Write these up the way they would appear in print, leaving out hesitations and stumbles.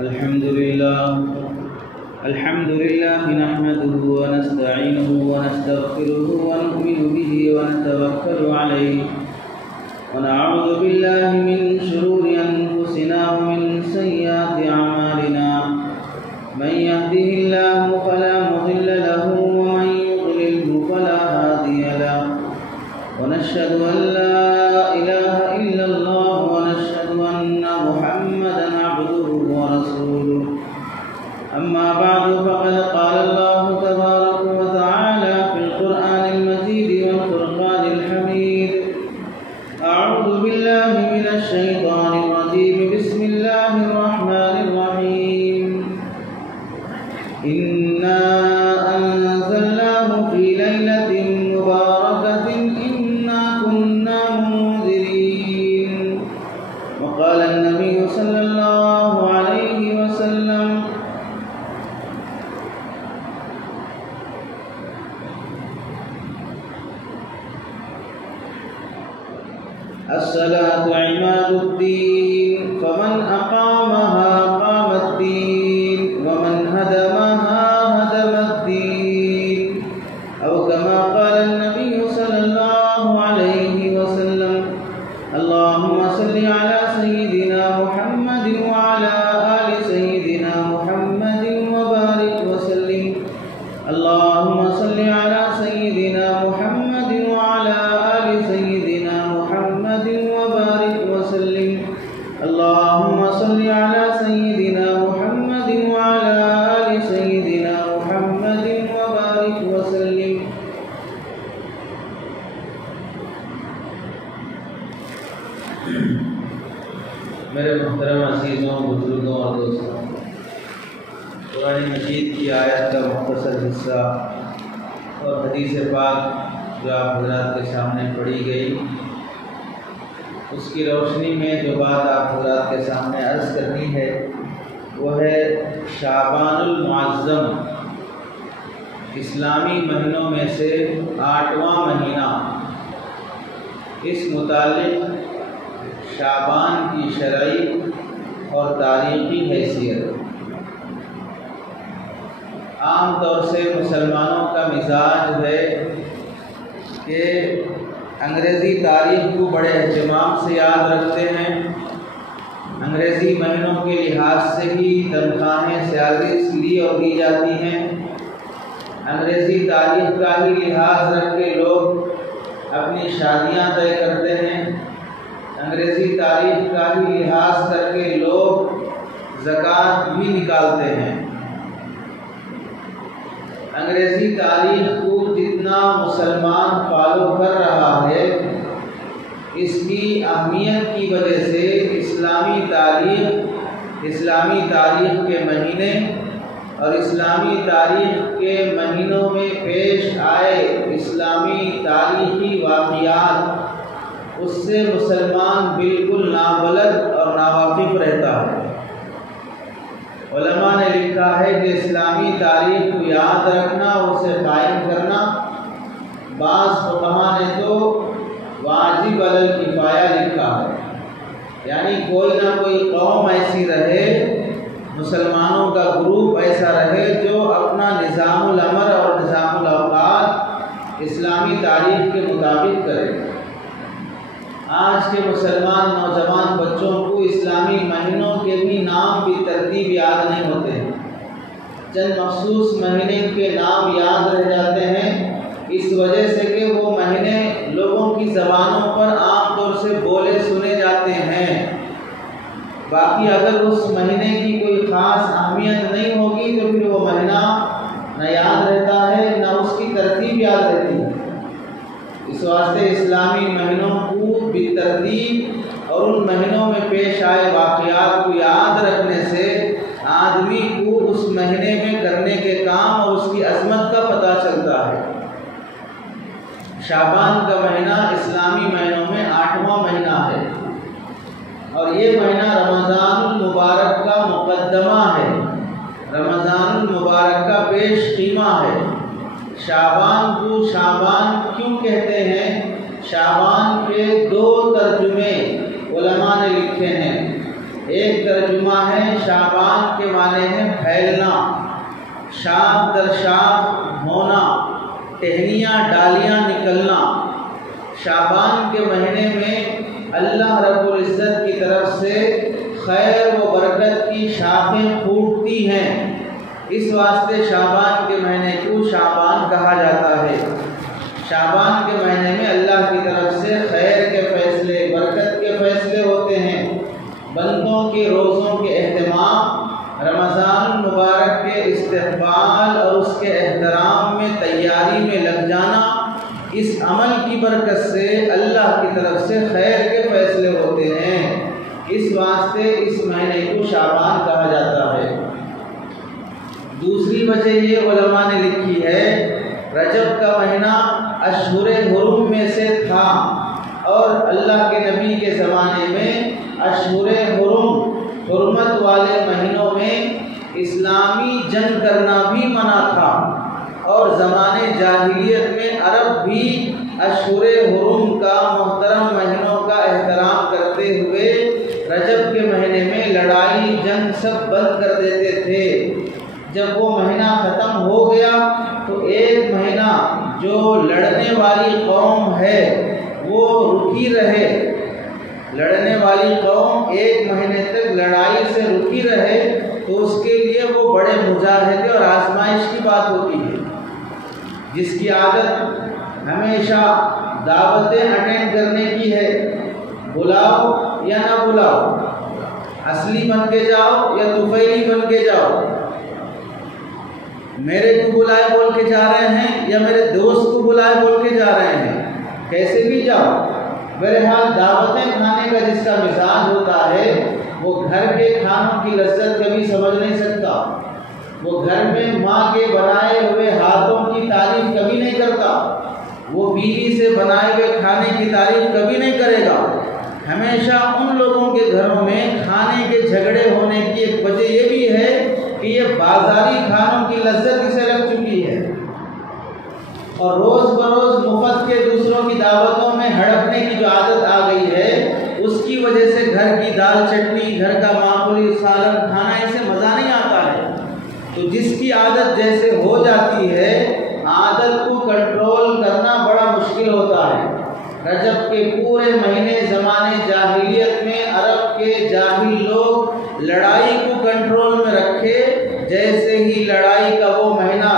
الحمد لله نحمده ونستعينه ونستغفره ونؤمن به ونتوكل عليه ونعوذ بالله من شرور أنفسنا ومن سيئات أعمالنا من يهده الله فلا مضل له ومن يضلله فلا هادي له ونشهد أن لا إله إلا الله ونشهد أن محمدا عبده ورسوله أما بعد فقد قال الله تبارك وتعالى في القرآن المجيد والفرقان الحميد أعوذ بالله من الشيطان الرجيم بسم الله الرحمن الرحيم إنا أنزلناه في ليلة مباركة إنا كنا منذرين وقال النبي صلى الله عليه وسلم الصلاة عماد الدين فمن أقامها قام الدين ومن هدمها هدم الدين أو كما قال النبي صلى الله عليه وسلم اللهم صل على سيدنا محمد وعلى آل سيدنا محمد وبارك وسلم اللهم صل على سيدنا محمد وعلى آل سيدنا محمد وبارك وسلم اللهم صل على سيدنا محمد وعلى آل سيدنا محمد وبارك وسلم. میرے محترم عزیزوں، بزرگوں اور دوستوں، قرآن مجید کی آیت کا مختصر حصہ اور حدیث پاک جو آپ حضرات کے سامنے پڑھی گئی، اس کی روشنی میں جو بات آپ حضرات کے سامنے عرض کرنی ہے وہ ہے شعبان المعظم، اسلامی مہینوں میں سے 8واں مہینہ. اس متعلق شعبان کی شرعی اور تاریخی حیثیت. عام طور سے مسلمانوں کا مزاج ہے کہ انگریزی تاریخ کو بڑے اہتمام سے یاد رکھتے ہیں. انگریزی مہینوں کے لحاظ سے ہی تنخواہیں سیلریز لی اور دی جاتی ہیں. انگریزی تاریخ کا ہی لحاظ رکھ کے لوگ اپنی شادیاں طے کرتے ہیں. انگریزی تاریخ کا ہی لحاظ کر کے لوگ زکوٰۃ بھی نکالتے ہیں. انگریزی تاریخ کو جتنا مسلمان فالو کر رہا ہے، اس کی اہمیت کی وجہ سے اسلامی تاریخ کے مہینے اور اسلامی تاریخ کے مہینوں میں پیش آئے اسلامی تاریخی واقعات، اس سے مسلمان بالکل نابلد اور ناواقف رہتا ہے. علماء نے لکھا ہے کہ اسلامی تاریخ کو یاد رکھنا اور اسے قائم کرنا بعض فقہاء نے تو واجب علی الکفایہ لکھا ہے. یعنی کوئی نہ کوئی قوم ایسی رہے، مسلمانوں کا گروپ ایسا رہے جو اپنا نظام الامر اور نظام الاوقات اسلامی تاریخ کے مطابق کرے. آج کے مسلمان نوجوان بچوں کو اسلامی مہینوں کے بھی نام بھی ترتیب یاد نہیں ہوتے ہیں. چند مخصوص مہینے کے نام یاد رہ جاتے ہیں اس وجہ سے کہ وہ مہینے لوگوں کی زبانوں پر عام طور سے بولے سنے جاتے ہیں. باقی اگر اس مہینے کی کوئی خاص اہمیت نہیں ہوگی تو پھر وہ مہینہ نہ یاد رہتا ہے نہ اس کی ترتیب یاد رہتی ہے. اس واسطے اسلامی مہینوں کو بالترتیب اور ان مہینوں میں پیش آئے واقعات کو یاد رکھنے سے آدمی کو اس مہینے میں کرنے کے کام اور اس کی عظمت کا پتہ چلتا ہے. شعبان کا مہینہ اسلامی مہینوں میں 8واں مہینہ ہے اور یہ مہینہ رمضان المبارک کا مقدمہ ہے، رمضان المبارک کا پیش خیمہ ہے. شعبان کو شعبان کیوں کہتے ہیں؟ شعبان کے 2 ترجمے علماء نے لکھے ہیں. ایک ترجمہ ہے شعبان کے معنی ہے پھیلنا، شاخ در شاخ ہونا، ٹہنیاں ڈالیاں نکلنا۔ شعبان کے مہینے میں اللہ رب العزت کی طرف سے خیر و برکت کی شاخیں پھوٹتی ہیں، اس واسطے شعبان کے مہینے کو شعبان کہا جاتا ہے۔ شعبان کے مہینے میں اللہ کی طرف سے خیر کے فیصلے، برکت کے فیصلے ہوتے ہیں۔ بندوں کے روزوں کے اہتمام، رمضان المبارک کے استقبال اور اس کے احترام میں تیاری میں لگ جانا، اس عمل کی برکت سے اللہ کی طرف سے خیر کے فیصلے ہوتے ہیں، اس واسطے اس مہینے کو شعبان کہا جاتا ہے۔ دوسری وجہ یہ علماء نے لکھی ہے، رجب کا مہینہ اشہر حرم میں سے تھا، اور اللہ کے نبی کے زمانے میں اشہر حرم، حرمت والے مہینوں میں اسلامی جنگ کرنا بھی منع تھا، اور زمانے جاہلیت میں عرب بھی اشہر حرم کا، محترم مہینوں کا احترام کرتے ہوئے رجب کے مہینے میں لڑائی جنگ سب بند کر دیتے تھے۔ جب وہ مہینہ ختم ہو گیا تو ایک مہینہ جو لڑنے والی قوم ہے وہ رکی رہے، لڑنے والی قوم ایک مہینے تک لڑائی سے رکی رہے، تو اس کے لیے وہ بڑے مجاہدے اور آزمائش کی بات ہوتی ہے۔ جس کی عادت ہمیشہ دعوتیں اٹینڈ کرنے کی ہے، بلاؤ یا نہ بلاؤ، اصلی بن کے جاؤ یا طفیلی بن کے جاؤ، میرے کو بلائے بول کے جا رہے ہیں یا میرے دوست کو بلائے بول کے جا رہے ہیں، کیسے بھی جاؤ، بہرحال دعوتیں کھانے کا جس کا مزاج ہوتا ہے وہ گھر کے کھانوں کی لذت کبھی سمجھ نہیں سکتا، وہ گھر میں ماں کے بنائے ہوئے ہاتھوں کی تعریف کبھی نہیں کرتا، وہ بیوی سے بنائے ہوئے کھانے کی تعریف کبھی نہیں کرے گا۔ ہمیشہ ان لوگوں کے گھروں میں کھانے کے جھگڑے ہونے کی ایک وجہ یہ بھی ہے کہ یہ بازاری کھانوں کی لذت اسے لگ چکی ہے، اور روز بروز مفت کے دوسروں کی دعوتوں میں ہڑپنے کی جو عادت آ گئی ہے، اس کی وجہ سے گھر کی دال چٹنی، گھر کا معمولی سالن کھانا اسے مزہ نہیں آتا ہے۔ تو جس کی عادت جیسے ہو جاتی ہے، عادت کو کنٹرول کرنا بڑا مشکل ہوتا ہے۔ رجب کے پورے مہینے زمانے جاہلیت میں عرب کے جاہل لوگ لڑائی کو کنٹرول میں رکھے، جیسے ہی لڑائی کا وہ مہینہ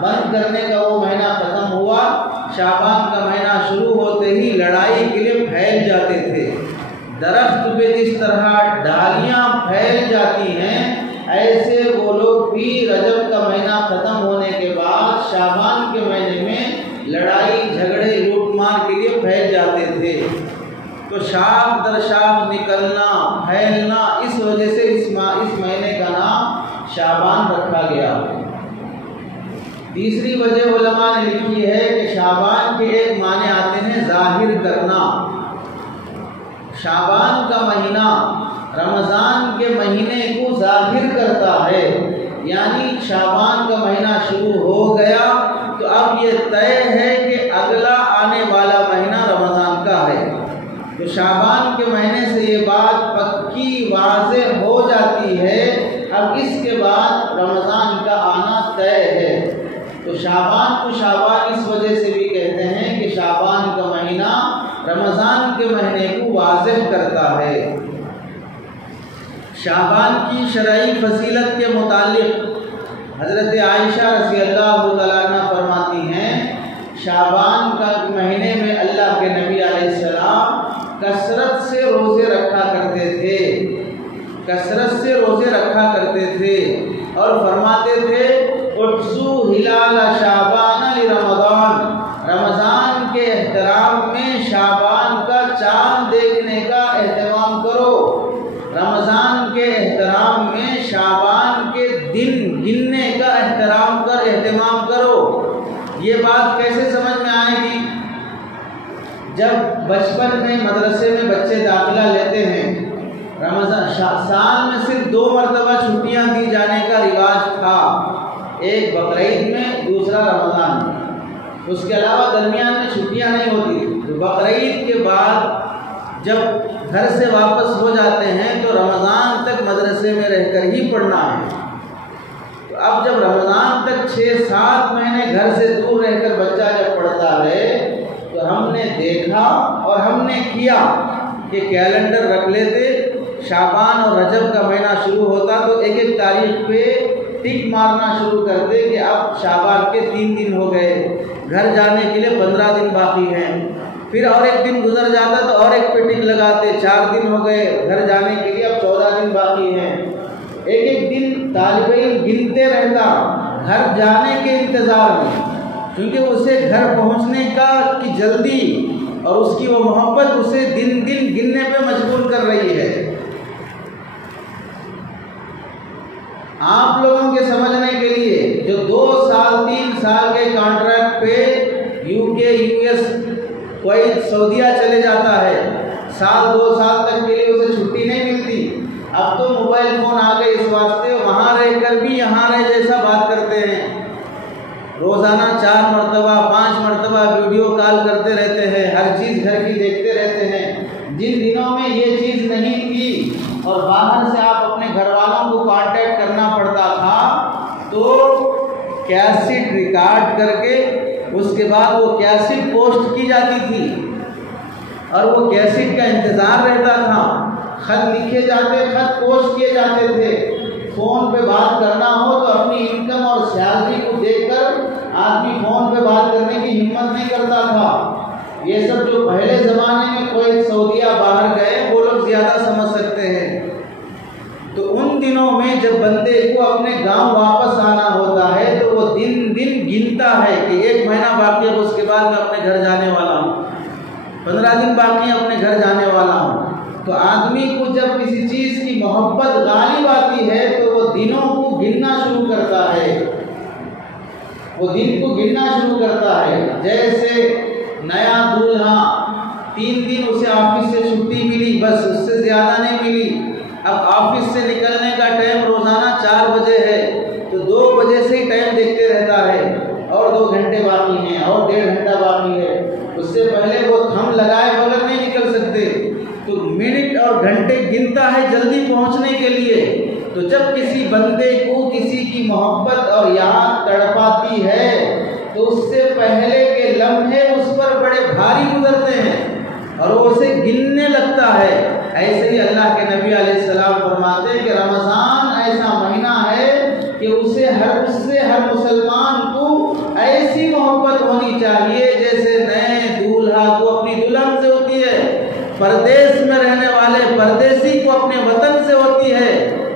بند کرنے کا وہ مہینہ ختم ہوا، شعبان کا مہینہ شروع ہوتے ہی لڑائی کے لیے پھیل جاتے تھے۔ درخت پہ جس طرح ڈالیاں پھیل جاتی ہیں، ایسے وہ لوگ بھی رجب کا مہینہ ختم ہونے کے بعد شعبان کے مہینے میں لڑائی جھگڑے لوٹ مار کے لیے پھیل جاتے تھے۔ تو شاخ در شاخ نکلنا، پھیلنا، اس وجہ سے اس مہینے کا نام شعبان رکھا گیا۔ تیسری وجہ علماء نے لکھی ہے کہ شعبان کے ایک معنی آتے ہیں ظاہر کرنا۔ شعبان کا مہینہ رمضان کے مہینے کو ظاہر کرتا ہے، یعنی شعبان کا مہینہ شروع ہو گیا تو اب یہ طے ہے کہ اگلا آنے والا مہینہ رمضان کا ہے۔ تو شعبان کے مہینے سے یہ بات پکی واضح ہو جاتی ہے، اب اس کے بعد رمضان کا آنا طے ہے۔ تو شعبان کو شعبان اس وجہ سے بھی کہتے ہیں کہ شعبان کا مہینہ رمضان کے مہینے کو واضح کرتا ہے۔ شعبان کی شرعی فضیلت کے متعلق حضرت عائشہ رضی اللہ تعالیٰ عنہ فرماتی ہیں، شعبان کا مہینے میں اللہ کے نبی علیہ السلام کثرت سے روزے رکھا کرتے تھے، کثرت سے روزے رکھا کرتے تھے، اور فرماتے تھے اُحْصُوا ہلال شعبان لرمضان، رمضان کے احترام میں شعبان کا چاند دیکھنے کا اہتمام کرو، رمضان کے احترام میں شعبان کے دن گننے کا اہتمام کرو۔ یہ بات کیسے سمجھ میں آئے گی؟ جب بچپن میں مدرسے میں بچے داخلہ لیتے ہیں، رمضان سال میں صرف 2 مرتبہ چھٹیاں دی جانے کا رواج تھا، ایک بقرعید میں، دوسرا رمضان میں، اس کے علاوہ درمیان میں چھٹیاں نہیں ہوتی۔ تو بقرعید کے بعد جب گھر سے واپس ہو جاتے ہیں تو رمضان تک مدرسے میں رہ کر ہی پڑھنا ہے۔ تو اب جب رمضان تک 6-7 مہینے گھر سے دور رہ کر بچہ جب پڑھتا ہے تو ہم نے دیکھا اور ہم نے کیا کہ کیلنڈر رکھ لیتے، شعبان اور رجب کا مہینہ شروع ہوتا تو ایک تاریخ پہ ٹک مارنا شروع کر دے کہ اب شعبان کے 3 دن ہو گئے، گھر جانے کے لیے 15 دن باقی ہیں، پھر اور ایک دن گزر جاتا تو اور ایک پہ ٹک لگاتے، 4 دن ہو گئے، گھر جانے کے لیے اب 14 دن باقی ہیں۔ ایک دن طالب علم گنتے رہتا گھر جانے کے انتظار میں، کیونکہ اسے گھر پہنچنے کی جلدی اور اس کی وہ محبت اسے دن گننے پہ مجبور کر رہی ہے۔ آپ لوگوں کے سمجھنے کے لیے جو 2 سال 3 سال کے کانٹریکٹ پہ UK US کویت سعودیہ چلے جاتا ہے، 1-2 سال تک کے لیے اسے چھٹی نہیں ملتی، اب تو موبائل فون آ گئے، اس واسطے وہاں رہ کر بھی یہاں رہ جیسا بات کرتے ہیں، روزانہ 4 مرتبہ 5 مرتبہ ویڈیو کال کرتے رہتے ہیں، ہر چیز گھر کی دیکھتے رہتے ہیں۔ جن دنوں میں یہ چیز نہیں تھی اور باہر سے آپ اپنے گھر والوں کو کانٹیکٹ کرنا پڑتا تھا تو کیسٹ ریکارڈ کر کے اس کے بعد وہ کیسٹ پوسٹ کی جاتی تھی اور وہ کیسٹ کا انتظار رہتا تھا، خط لکھے جاتے، خط پوسٹ کیے جاتے تھے۔ فون پہ بات کرنا ہو تو اپنی انکم اور سیلری کو دیکھ کر آدمی فون پہ بات کرنے کی ہمت نہیں کرتا تھا۔ یہ سب جو پہلے زمانے میں کوئی سعودیہ باہر گئے وہ لوگ زیادہ سمجھ سکتے ہیں۔ تو ان دنوں میں جب بندے کو اپنے گاؤں واپس آنا ہوتا ہے تو وہ دن گنتا ہے کہ 1 مہینہ باقی ہے، اس کے بعد میں اپنے گھر جانے والا ہوں، 15 دن باقی ہے، اپنے گھر جانے والا ہوں۔ تو آدمی کو جب کسی چیز کی محبت غالب آتی ہے تو وہ دنوں کو گننا شروع کرتا ہے، وہ دن کو گننا شروع کرتا ہے۔ جیسے نیا دولہا 3 دن اسے آفس سے چھٹی ملی، بس اس سے زیادہ نہیں ملی، اب آفس سے نکلنے کا ٹائم روزانہ 4 بجے ہے تو 2 بجے سے ہی ٹائم دیکھتے رہتا ہے اور 2 گھنٹے باقی ہیں اور 1.5 گھنٹہ باقی ہے، اس سے پہلے وہ تھم لگائے بغیر نہیں نکل سکتے، تو منٹ اور گھنٹے گنتا ہے جلدی پہنچنے کے لیے۔ تو جب کسی بندے کو کسی کی محبت اور یاد تڑپاتی ہے تو اس سے پہلے کے لمحے اس پر بڑے بھاری گزرتے ہیں اور وہ اسے گننے لگتا ہے۔ ایسے ہی اللہ کے نبی علیہ السلام فرماتے ہیں کہ رمضان ایسا مہینہ ہے کہ اس سے ہر مسلمان کو ایسی محبت ہونی چاہیے جیسے نئے دولہا کو اپنی دلہن سے ہوتی ہے، پردیس میں رہنے والے پردیسی کو اپنے وطن سے ہوتی ہے،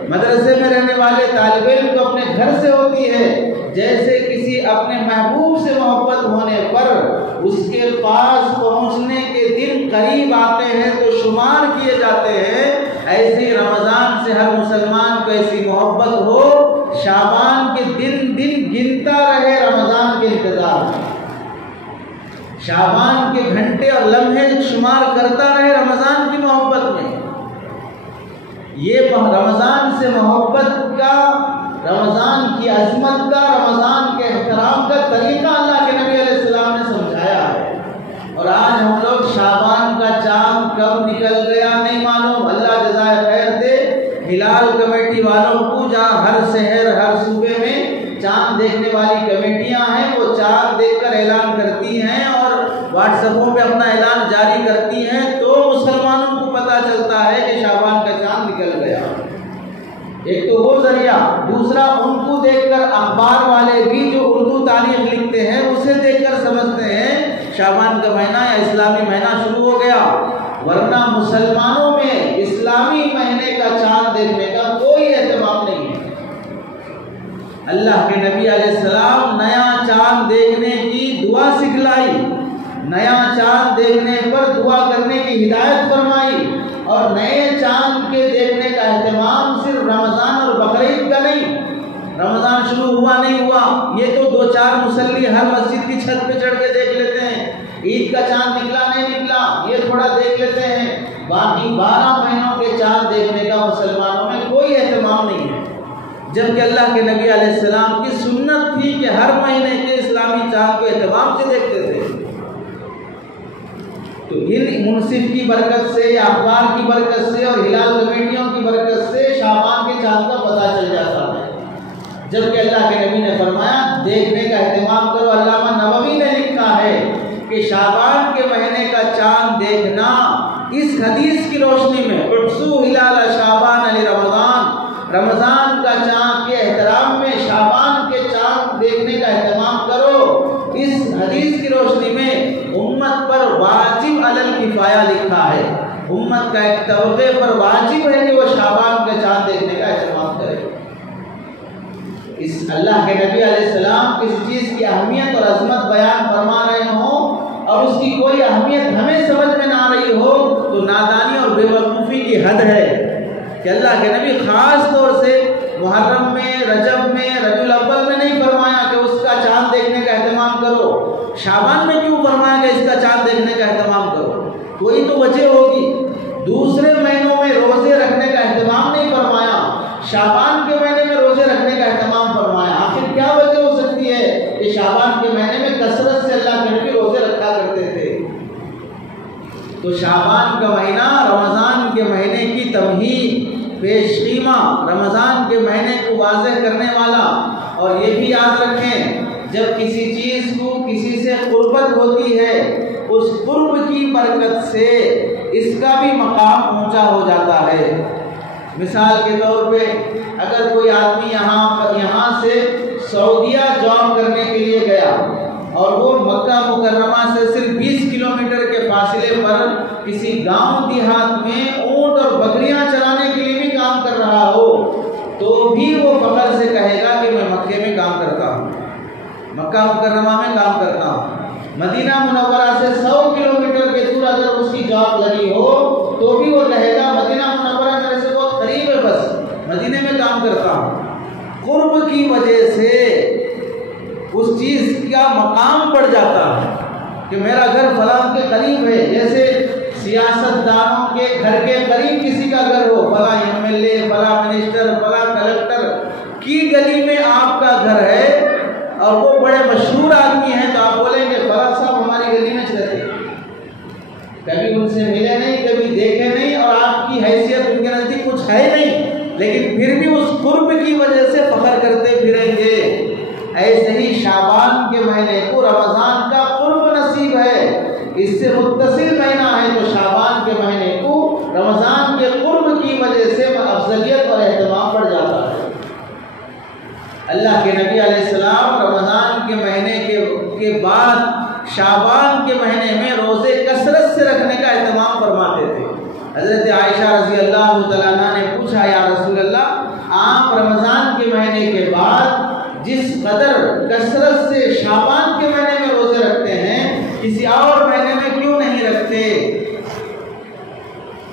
مدرسے میں رہنے والے طالب علم کو اپنے گھر سے ہوتی ہے۔ جیسے کسی اپنے محبوب سے محبت ہونے پر اس کے پاس پہنچنے کے دن قریب آتے ہیں تو شمار کیے جاتے ہیں، ایسی رمضان سے ہر مسلمان کو ایسی محبت ہو شعبان کے دن گنتا رہے رمضان کے انتظار میں، شعبان کے گھنٹے اور لمحے شمار کرتا رہے رمضان کی محبت میں۔ یہ رمضان سے محبت کا، رمضان کی عظمت کا، رمضان کے احترام کا طریقہ اللہ کے نبی علیہ السلام نے سمجھایا ہے۔ اور آج ہم لوگ شعبان کا چاند کب نکل گیا نہیں معلوم، اللہ جزائے خیر دے ہلال کمیٹی والوں کو، جہاں ہر شہر ہر صوبے میں چاند دیکھنے والی کمیٹیاں ہیں، وہ چاند دیکھ کر اعلان کرتی ہیں اور واٹس ایپوں پہ اپنا اعلان جاری کرتی ہیں تو مسلمانوں کو پتہ چلتا ہے کہ شعبان کا چاند نکل گیا۔ ایک تو وہ ذریعہ، دوسرا ان کو دیکھ کر اخبار والے بھی جو اردو تاریخ لکھتے ہیں اسے دیکھ کر سمجھتے ہیں شعبان کا مہینہ یا اسلامی مہینہ شروع ہو گیا، ورنہ مسلمانوں میں اسلامی مہینے کا چاند دیکھنے کا کوئی اہتمام نہیں ہے۔ اللہ کے نبی علیہ السلام نیا چاند دیکھنے کی دعا سکھلائی، نیا چاند دیکھنے پر دعا کرنے کی ہدایت فرمائی، اور نئے چاند کے دیکھنے کا اہتمام صرف رمضان اور بقرعید کا نہیں، رمضان شروع ہوا نہیں ہوا یہ تو 2-4 مصلی ہر مسجد کی چھت پہ چڑھ کے دیکھ لیتے ہیں، عید کا چاند نکلا نہیں نکلا یہ تھوڑا دیکھ لیتے ہیں، باقی 12 مہینوں کے چاند دیکھنے کا مسلمانوں میں کوئی اہتمام نہیں ہے، جبکہ اللہ کے نبی علیہ السلام کی سنت تھی کہ ہر مہینے کے اسلامی چاند کو اہتمام سے دیکھتے تھے۔ تو ان منصف کی برکت سے یا اخبار کی برکت سے اور ہلال کمیٹیوں کی برکت سے شعبان کے چاند کا پتہ چل جاتا ہے، جبکہ اللہ کے نبی نے فرمایا دیکھنے کا اہتمام کرو۔ علامہ نووی نے لکھا ہے کہ شعبان کے مہینے کا چاند دیکھنا اس حدیث کی روشنی میں احسو ہلال شعبان رمضان، رمضان کا چاند کے احترام میں شعبان کے چاند دیکھنے کا اہتمام کرو، اس حدیث کی روشنی میں امت پر واجب علی الکفایہ لکھا ہے، امت کا ایک طبقے پر واجب ہے کہ وہ شعبان کے چاند دیکھنے کا اہتمام کرے۔ اس اللہ کے نبی علیہ السلام کسی چیز کی اہمیت اور عظمت بیان فرما رہے ہوں اور اس کی کوئی اہمیت ہمیں سمجھ میں نہ آ رہی ہو تو نادانی اور بے وقوفی کی حد ہے کہ اللہ کے نبی خاص طور سے محرم میں، رجب میں، ربیع الاول میں نہیں فرمایا کہ اس کا چاند دیکھنے کا اہتمام کرو، شعبان میں کیوں فرمایا کہ اس کا چاند دیکھنے کا اہتمام کرو؟ کوئی تو وجہ ہوگی۔ دوسرے مہینوں میں روزے رکھنے کا اہتمام نہیں فرمایا، شعبان کے مہینے میں روزے رکھنے کا اہتمام فرمایا، آخر کیا وجہ ہو سکتی ہے کہ شعبان کے مہینے میں کثرت سے اللہ کے نبی روزے رکھا کرتے تھے؟ تو شعبان کا مہینہ رمضان کے مہینے کی تمہید، پیش خیمہ، رمضان کے مہینے کو واضح کرنے والا۔ اور یہ بھی یاد رکھیں جب کسی چیز کو کسی سے قربت ہوتی ہے اس قرب کی برکت سے اس کا بھی مقام اونچا ہو جاتا ہے۔ مثال کے طور پہ اگر کوئی آدمی یہاں سے سعودیہ جاب کرنے کے لیے گیا اور وہ مکہ مکرمہ سے صرف 20 کلومیٹر کے فاصلے پر کسی گاؤں دیہات میں اونٹ اور بکریاں چرانے کے لیے بھی کام کر رہا ہو تو بھی وہ فخر سے کہے گا کہ میں مکے میں کام کرتا ہوں، مکہ مکرمہ میں کام کرتا ہوں۔ مدینہ منورہ سے 100 کلومیٹر کے دور اگر اس کی جاب لگی ہو تو بھی وہ کہے گا مدینہ منورہ میرے سے بہت قریب ہے، بس مدینے میں کام کرتا ہوں۔ قرب کی وجہ سے اس چیز کا مقام بڑھ جاتا ہے کہ میرا گھر فلاں کے قریب ہے۔ جیسے سیاست دانوں کے گھر کے قریب کسی کا گھر ہو، فلاں MLA، فلاں منسٹر، فلاں کلکٹر کی گلی میں آپ کا گھر ہے اور وہ بڑے مشہور آدمی ہیں تو آپ بولیں گے فلاں صاحب ہماری گلی میں رہتے ہیں، کبھی ان سے ملے نہیں، کبھی دیکھے نہیں اور آپ کی حیثیت ان کے نزدیک کچھ ہے نہیں، لیکن پھر بھی اس قرب کی وجہ سے فخر کرتے پھریں گے۔ ایسے ہی شعبان کے مہینے کو رمضان کا قرب نصیب ہے، اس سے متصل مہینہ ہے تو شعبان کے مہینے کو رمضان کے قرب کی وجہ سے افضلیت اور اہتمام بڑھ جاتا ہے۔ اللہ کے نبی علیہ السلام رمضان کے مہینے کے بعد شعبان کے مہینے میں روزے کثرت سے رکھنے کا اہتمام فرماتے تھے۔ حضرت عائشہ رضی اللہ تعالیٰ عنہ نے پوچھا یا رسول اللہ، آپ رمضان کے مہینے کے بعد جس قدر کثرت سے شعبان کے مہینے میں روزے رکھتے ہیں کسی اور مہینے میں کیوں نہیں رکھتے؟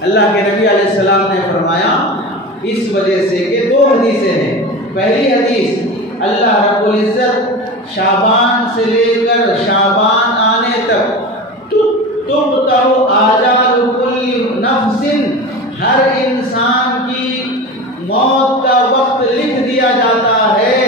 اللہ کے نبی علیہ السلام نے فرمایا اس وجہ سے کہ 2 حدیثیں ہیں۔ پہلی حدیث اللہ رب العزت شعبان سے لے کر شعبان آنے تک تبتغ آجال کل نفس، ہر انسان کی موت کا وقت لکھ دیا جاتا ہے،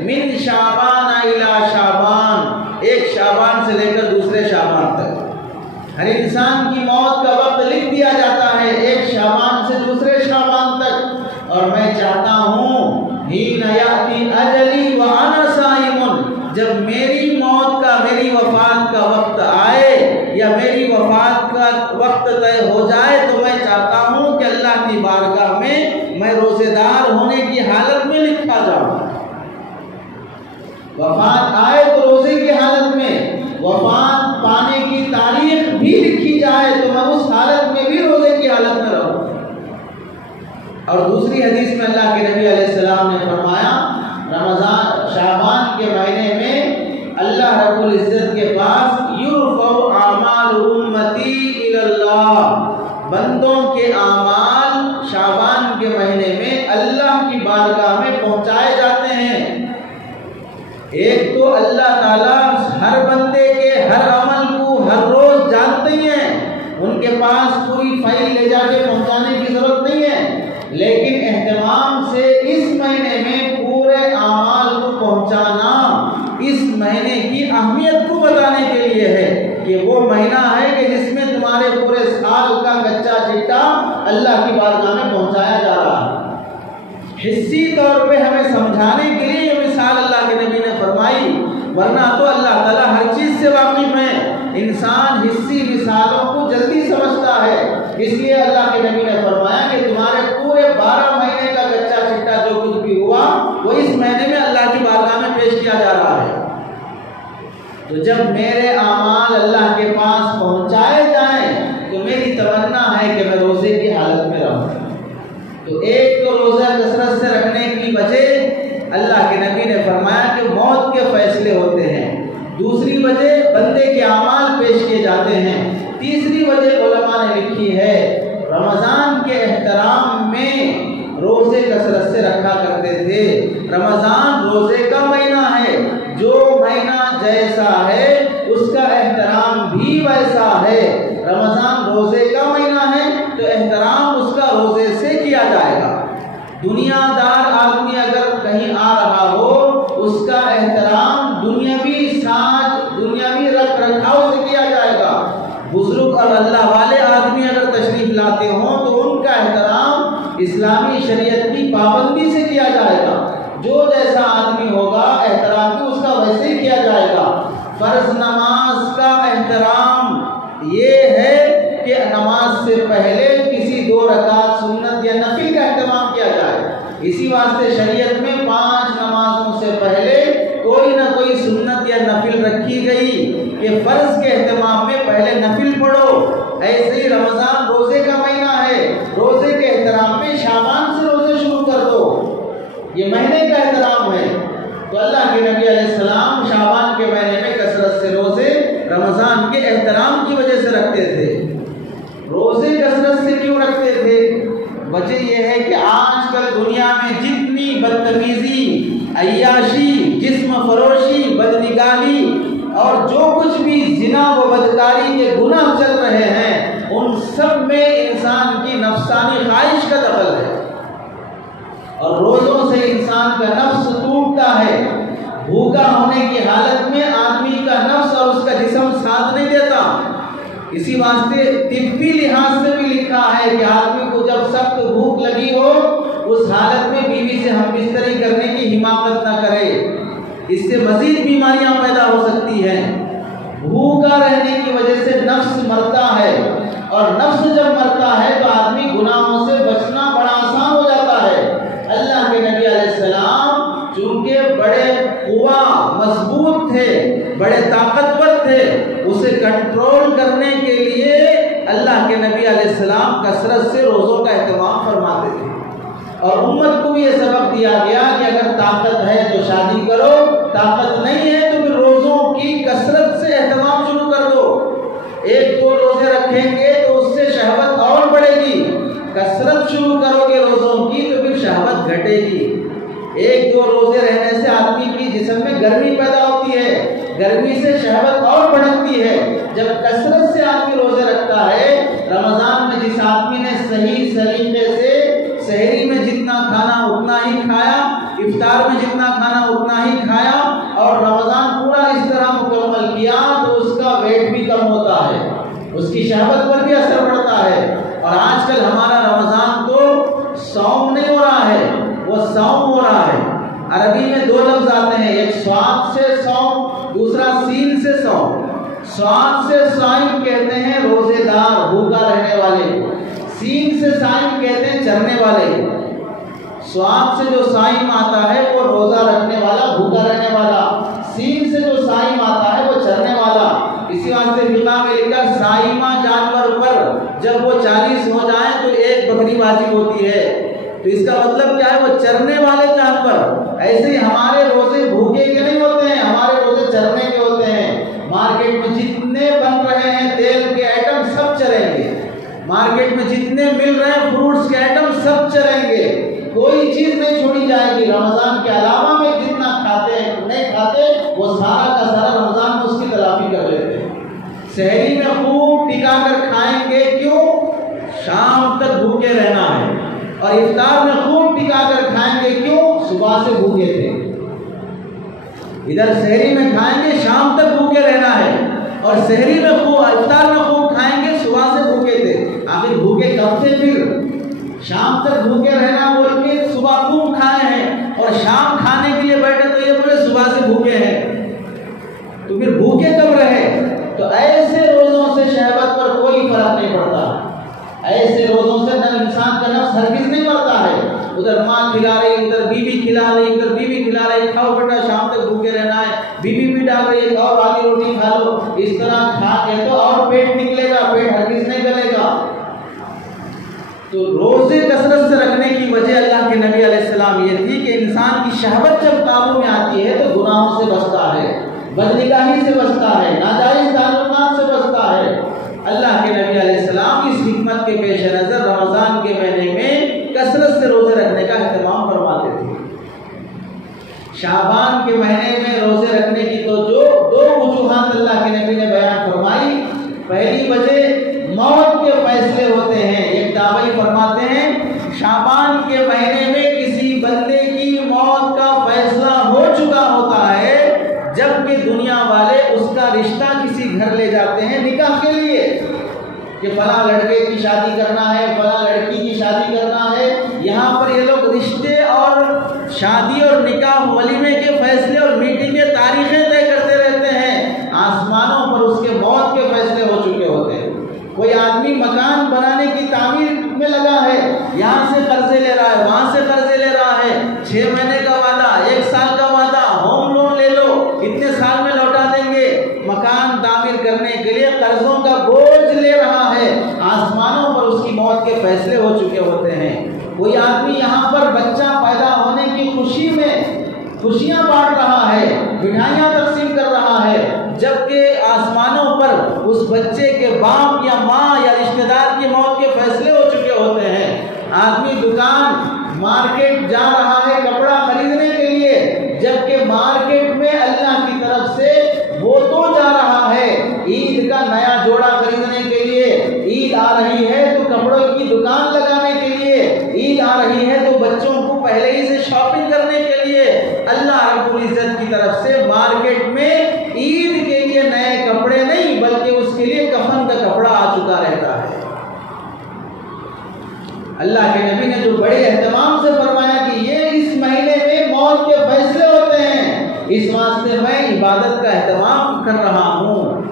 من شعبان الی شعبان، ایک شعبان سے لے کر دوسرے شعبان تک ہر انسان کی موت کا وقت لکھ دیا جاتا ہے، ایک شعبان سے دوسرے شعبان تک۔ اور میں چاہتا ہوں حین یاتی اجلی وانا صائم، جب میری موت کا، میری وفات کا وقت آئے یا میری وفات کا وقت طے ہو جائے تو میں چاہتا ہوں کہ اللہ کی بارگاہ میں روزے دار ہونے کی حالت میں لکھا جاؤں۔ وفات آئے تو روزے کی حالت میں، وفات پانے کی تاریخ بھی لکھی جائے تو میں اس حالت میں بھی روزے کی حالت میں رہوں۔ اور دوسری حدیث میں اللہ کے نبی علیہ السلام نے فرمایا رمضان شعبان کے مہینے میں اللہ رب العزت کے پاس یرفع اعمال امتی الی اللہ، بندوں کے اعمال شعبان کے مہینے میں اللہ کی بارگاہ میں پہنچائے جاتے ہیں۔ ایک تو اللہ تعالیٰ ہر بندے کے ہر عمل کو ہر روز جانتے ہیں، ان کے پاس پوری فائل لے جا کے پہنچانے کی ضرورت نہیں ہے، لیکن اہتمام سے اس مہینے میں پورے اعمال کو پہنچانا اس مہینے کی اہمیت کو بتانے کے لیے ہے۔ کہ وہ مہینہ ہے کہ جس میں تمہارے پورے سال کا کچا چٹا اللہ کی بارگاہ میں پہنچایا جا رہا ہے۔ حصی طور پہ ہمیں سمجھانے کے لیے یہ مثال اللہ کے نبی نے فرمائی، ورنہ تو اللہ تعالیٰ ہر چیز سے واقف ہے، انسان حصی مثالوں کو جلدی سمجھتا ہے، اس لیے اللہ کے نبی نے فرمایا کہ تمہارے پورے 12 مہینے کا کچا چٹا جو کچھ بھی ہوا وہ اس مہینے میں اللہ کی بارگاہ میں پیش کیا جا رہا ہے۔ تو جب میرے اعمال اللہ کے پاس پہنچائے جائیں تو میری تمنا ہے کہ میں روزے کی حالت میں رہوں۔ تو ایک تو روزہ کثرت سے رکھنے کی وجہ اللہ کے نبی نے فرمایا کہ موت کے فیصلے ہوتے ہیں، دوسری وجہ بندے کے اعمال پیش کیے جاتے ہیں، تیسری وجہ علماء نے لکھی ہے رمضان کے احترام میں روزے کثرت سے رکھا کرتے تھے۔ رمضان روزے کا مہینہ ہے، جو مہینہ جیسا ہے اس کا احترام بھی ویسا ہے۔ رمضان روزے کا مہینہ ہے تو احترام اس کا روزے سے کیا جائے گا۔ دنیا دار آدمی اگر کہیں آ رہا ہو اس کا احترام دنیاوی ساز دنیاوی رکھ رکھاؤ سے کیا جائے گا۔ بزرگ اور اللہ والے آدمی اگر تشریف لاتے ہوں تو ان کا احترام اسلامی شریعت کی پابندی سے کیا جائے گا۔ جو جیسا آدمی ہوگا احترام بھی اس کا ویسے ہی کیا جائے گا۔ فرض نماز کا احترام یہ ہے کہ نماز سے پہلے کسی 2 رکعت سنت یا نفل کا اہتمام کیا جائے۔ اسی واسطے شریعت میں 5 نمازوں سے پہلے کوئی نہ کوئی سنت یا نفل رکھی گئی کہ فرض کے اہتمام میں پہلے نفل پڑھو۔ ایسے ہی رمضان روزے کا مہینہ ہے، روزے کے احترام میں شعبان سے روزے شروع کر دو، یہ مہینے کا احترام ہے۔ تو اللہ کے نبی علیہ السلام شعبان کے مہینے میں کثرت سے روزے رمضان کے احترام کی وجہ سے رکھتے تھے۔ روزے کثرت سے کیوں رکھتے تھے؟ وجہ یہ ہے کہ آج کل دنیا میں جتنی بدتمیزی، عیاشی، جسم فروشی، بدنگاہی اور جو کچھ بھی زنا و بدکاری کے گناہ چل رہے ہیں ان سب میں انسان کی نفسانی خواہش کا دخل ہے، اور روزوں سے انسان کا نفس ٹوٹتا ہے۔ بھوکا ہونے کی حالت میں آدمی کا نفس اور اس کا جسم ساتھ نہیں دیتا۔ اسی واسطے طبی لحاظ سے بھی لکھا ہے کہ آدمی کو جب سخت بھوک لگی ہو اس حالت میں بیوی سے ہم بستری کرنے کی حماقت نہ کرے، اس سے مزید بیماریاں پیدا ہو سکتی ہیں۔ بھوکا رہنے کی وجہ سے نفس مرتا ہے، اور نفس جب مرتا ہے تو آدمی گناہوں سے بچنا بڑا آسان ہو جاتا ہے۔ اللہ کے نبی علیہ السلام چونکہ بڑے قوا مضبوط تھے، بڑے طاقتور تھے، اسے کنٹرول کرنے کے لیے اللہ کے نبی علیہ السلام کثرت سے روزوں کا اہتمام فرماتے تھے، اور امت کو بھی یہ سبق دیا گیا کہ اگر طاقت ہے تو شادی کرو، طاقت نہیں ہے تو پھر روزوں کی کثرت سے اہتمام شروع کر دو۔ 1-2 روزے رکھیں گے تو اس سے شہوت اور بڑھے گی، کثرت شروع کرو گے روزوں کی تو پھر شہوت گھٹے گی۔ 1-2 روزے رہنے سے آدمی کی جسم میں گرمی پیدا ہوتی ہے، گرمی سے شہوت اور بڑھتی ہے۔ جب کثرت سے آدمی روزے رکھتا ہے، رمضان میں جس آدمی نے صحیح طریقے سے سحری میں جتنا کھانا اتنا ہی کھایا، افطار میں جتنا کھانا اتنا ہی کھایا، اور رمضان پورا اس طرح مکمل کیا تو اس کا ویٹ بھی کم ہوتا ہے، اس کی شہوت پر بھی اثر پڑتا ہے۔ اور آج کل ہمارا رمضان تو صوم نہیں ہو رہا ہے، وہ صوم ہو رہا ہے۔ عربی میں 2 لفظ آتے ہیں، ایک صاد سے صوم، دوسرا سین سے صوم۔ صاد سے صائم کہتے ہیں روزے دار بھوکا رہنے والے کو، سین سے صائم کہتے ہیں چرنے والے کو۔ صاد سے جو صائم آتا ہے وہ روزہ رکھنے والا بھوکا رہنے والا، سین سے جو صائم آتا ہے وہ چرنے والا۔ اسی واسطے فقہ میں لکھا صائمہ جانور پر جب وہ 40 ہو جائیں تو 1 بکری واجب ہوتی ہے، تو اس کا مطلب کیا ہے؟ وہ چرنے والے جانور۔ ایسے ہی ہمارے روزے بھوکے کے نہیں ہوتے ہیں، ہمارے روزے چرنے کے ہوتے ہیں۔ مارکیٹ میں جتنے بن رہے ہیں تیل کے آئٹم سب چلیں گے، مارکیٹ میں جتنے مل رہے ہیں فروٹس کے آئٹم سب چلیں گے، کوئی چیز نہیں چھوڑی جائے گی۔ رمضان کے علاوہ میں جتنا کھاتے ہیں نہیں کھاتے وہ سارا کا سارا رمضان میں اس کی تلافی کر لیتے ہیں۔ سحری میں خوب ٹکا کر کھائیں گے، کیوں؟ شام تک بھوکے رہنا ہے، اور افطار میں خوب ٹکا کر کھائیں گے، کیوں؟ صبح سے بھوکے تھے۔ ادھر سحری میں کھائیں گے، شام تک بھوکے رہنا ہے، اور اور سحری میں خوب، افطار میں خوب کھائیں گے، صبح سے بھوکے تھے، آخر بھوکے کب تھے؟ پھر شام تک بھوکے رہنا بول کے صبح خوب کھائے ہیں اور شام کھانے کے لیے بیٹھے تو یہ بولے صبح سے بھوکے ہیں، تو پھر بھوکے کب رہے؟ تو ایسے روزوں سے شہوت پر کوئی فرق نہیں پڑتا، ایسے روزوں سے نہ انسان کا نفس ہرگز نہیں مرتا ہے، ادھر ماں کھلا رہی، ادھر بیوی کھلا رہی، ادھر بیوی کھلا رہی، کھاؤ بیٹا شام تک بھوکے رہنا ہے، بیوی بھی ڈال رہی ہے اور والی روٹی کھا لو، اس طرح کھا کے تو اور پیٹ نکلے گا، پیٹ ہرگز نہیں گلے گا۔ تو روزے کثرت سے رکھنے کی وجہ اللہ کے نبی علیہ السلام یہ تھی کہ انسان کی شہوت جب قابو میں آتی ہے تو گناہوں سے بچتا ہے، بدنگاہی سے بچتا ہے، ناجائز تعلقات سے بچتا ہے۔ اللہ کے نبی علیہ السلام اس حکمت کے پیش نظر رمضان کے مہینے میں کثرت سے روزے رکھنے کا اہتمام فرماتے تھے۔ شعبان کے مہینے میں روزے رکھنے کی تو جو دو وجوہات اللہ کے نبی نے بیان فرمائی، پہلی وجہ موت کے فیصلے ہوتے ہیں۔ ایک تابعی فرماتے ہیں شعبان کے مہینے میں کسی بندے کی موت کا فیصلہ ہو چکا ہوتا ہے جبکہ دنیا والے اس کا رشتہ کسی گھر لے جاتے ہیں نکاح کے لیے کہ فلاں لڑکے کی شادی کرنا ہے، فلاں لڑکی کی شادی کرنا ہے۔ یہاں پر یہ لوگ رشتے اور شادی اور نکاح ولیمے کے فیصلے اور میٹنگیں تاریخیں طے کرتے رہتے ہیں، آسمانوں پر اس کے موت کے فیصلے ہو چکے ہوتے ہیں۔ کوئی آدمی مکان بنانے کی تعمیر میں لگا ہے، یہاں سے قرضے لے رہا ہے، وہاں سے قرضے لے رہا ہے، 6 مہینے کا وعدہ، 1 سال کا وعدہ، ہوم لون لے لو، اتنے سال میں لوٹا دیں گے، مکان تعمیر کرنے کے لیے قرضوں کا بوجھ لے رہا ہے، آسمانوں پر اس کی موت کے فیصلے ہو چکے ہوتے ہیں۔ کوئی آدمی یہاں پر بچہ پیدا ہونے کی خوشی میں خوشیاں بانٹ رہا ہے، مٹھائیاں تقسیم کر رہا ہے، جبکہ آسمانوں پر اس بچے کے باپ یا ماں یا رشتہ دار کی موت کے فیصلے ہو چکے ہوتے ہیں۔ آدمی دکان مارکیٹ جا رہا ہے کپڑا خریدنے کے لیے، جبکہ مارکیٹ میں اللہ کی طرف سے وہ تو جا رہا ہے عید کا نیا جوڑا خریدنے کے لیے، عید آ رہی ہے تو کپڑوں کی دکان لگانے کے لیے، عید آ رہی ہے تو بچوں کو پہلے ہی سے شاپنگ کرنے کے لیے اللہ رب العزت کی طرف سے مارکیٹ میں عید کے لیے نئے کپڑے نہیں بلکہ اس کے لیے کفن کا کپڑا آ چکا رہتا ہے۔ اللہ کے نبی نے جو بڑے اہتمام سے فرمایا کہ یہ اس مہینے میں موت کے فیصلے ہوتے ہیں، اس واسطے میں عبادت کا اہتمام کر رہا ہوں۔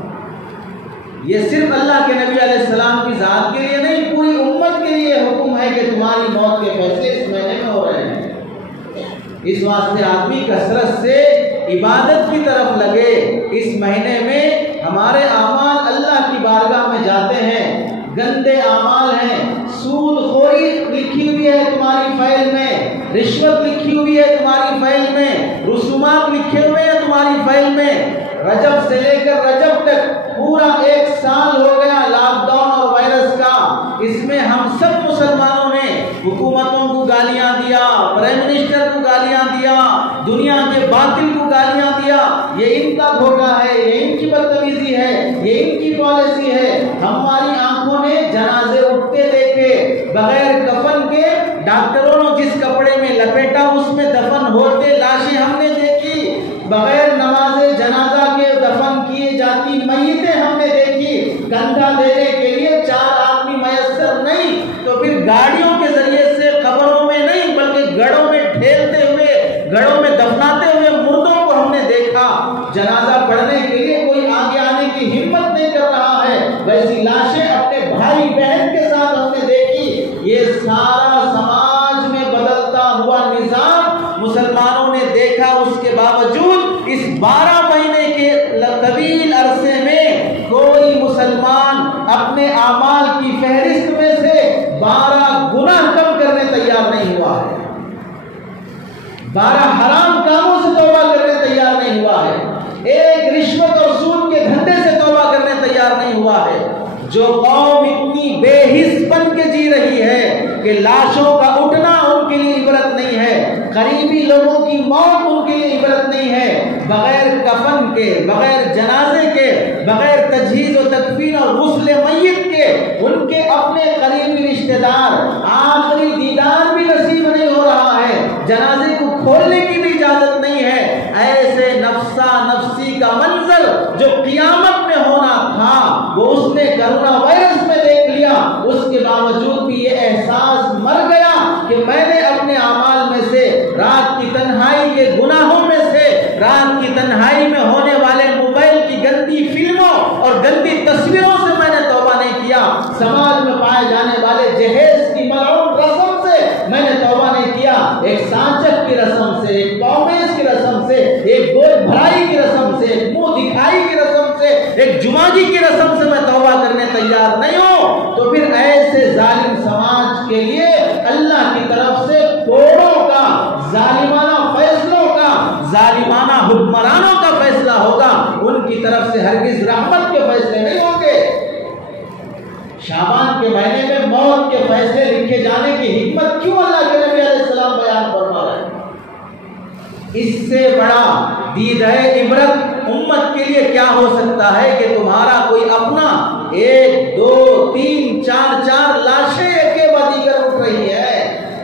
یہ صرف اللہ کے نبی علیہ السلام کی ذات کے لیے نہیں، پوری امت کے لیے حکم ہے کہ تمہاری موت کے فیصلے اس مہینے میں ہو رہے ہیں۔ اس واسطے آدمی کثرت سے عبادت کی طرف لگے۔ اس مہینے میں ہمارے اعمال اللہ کی بارگاہ میں جاتے ہیں، گندے اعمال ہیں، سود خوری لکھی ہوئی ہے تمہاری فائل میں، رشوت لکھی ہوئی ہے تمہاری فائل میں، رسومات لکھے ہوئے ہیں تمہاری فائل میں۔ رجب سے لے کر رجب تک پورا 1 سال ہو گیا لاک ڈاؤن اور وائرس کا، اس میں ہم سب مسلمانوں نے حکومتوں کو گالیاں دیا، پرائم منسٹر کو گالیاں دیا، دنیا کے باطل کو گالیاں دیا، یہ ان کا دھوکہ ہے، یہ ان کی بدتمیزی ہے، یہ ان کی پالیسی ہے۔ ہماری آنکھوں نے جنازے اٹھتے دیکھے، بغیر کفن کے ڈاکٹروں نے جس کپڑے میں لپیٹا اس میں دفن ہوتے لاشیں ہم نے دیکھی، بغیر نماز جنازہ کے دفن کیے جاتی میتیں ہم نے دیکھی۔ کندھا دینے کے لیے 4 آدمی میسر نہیں تو پھر گاڑیوں کے ذریعے سے قبروں میں نہیں بلکہ گڑھوں میں ٹھیلتے ہوئے، گڑھوں میں دفناتے ہوئے مردوں کو ہم نے دیکھا۔ جنازہ پڑھنے کے لیے کوئی آگے آنے کی ہمت نہیں کر رہا ہے، ویسی لاشیں اپنے بھائی بہن کے ساتھ ہم نے دیکھی۔ یہ سارا سماج میں بدلتا ہوا نظام مسلمانوں نے دیکھا، اس کے باوجود اس 12 مہینے کے طویل عرصے میں کوئی مسلمان اپنے اعمال کی فہرست میں سے 12 گناہ کم کرنے تیار نہیں ہوا ہے، 12 حرام کاموں سے توبہ کرنے تیار نہیں ہوا ہے، ایک رشوت اور سود کے دھندے سے توبہ کرنے تیار نہیں ہوا ہے۔ جو قوم اتنی بے حس بن کے جی رہی ہے کہ لاشوں کا اٹھنا ان کے لیے عبرت نہیں ہے، قریبی لوگوں کی موت ان کے لیے عبرت نہیں ہے، بغیر کفن کے، بغیر جنازے کے، بغیر تجہیز و تکفین اور غسل میت کے ان کے اپنے قریبی رشتہ دار آخری دیدار بھی نصیب نہیں ہو رہا ہے، جنازے کو کھولنے کی بھی اجازت نہیں ہے۔ ایسے نفسا نفسی کا منظر جو قیامت میں ہونا کرونا وائرس میں دیکھ لیا، اس کے باوجود بھی یہ احساس مر گیا کہ میں نے اپنے اعمال میں سے رات کی تنہائی کے گناہوں میں سے، رات کی تنہائی میں ہونے والے موبائل کی گندی فلموں اور گندی تصویروں سے میں نے توبہ نہیں کیا، سماج میں پائے جانے والے جہیز کی ملعون رسم سے میں نے توبہ نہیں کیا، ایک سانچک کی رسم سے، ایک پاؤمیز کی رسم سے، ایک گود بھرائی کی رسم سے، ایک منہ دکھائی کی رسم سے، ایک جماجی کی رسم سے میں توبہ کرنے تیار نہیں ہوں، تو پھر ایسے ظالم سماج کے لیے اللہ کی طرف سے کوڑوں کا، ظالمانہ فیصلوں کا، ظالمانہ حکمرانوں کا فیصلہ ہوگا، ان کی طرف سے ہرگز رحمت کے فیصلے نہیں ہوں گے۔ شعبان کے مہینے میں موت کے فیصلے لکھے جانے کی حکمت کیوں اللہ کے نبی علیہ السلام بیان فرما رہے ہیں؟ اس سے بڑا دیدہ عبرت امت کے لیے کیا ہو سکتا ہے کہ تمہارا کوئی اپنا 1 2 3 4 لاشیں ایک کے بعد دیگر اٹھ رہی ہے،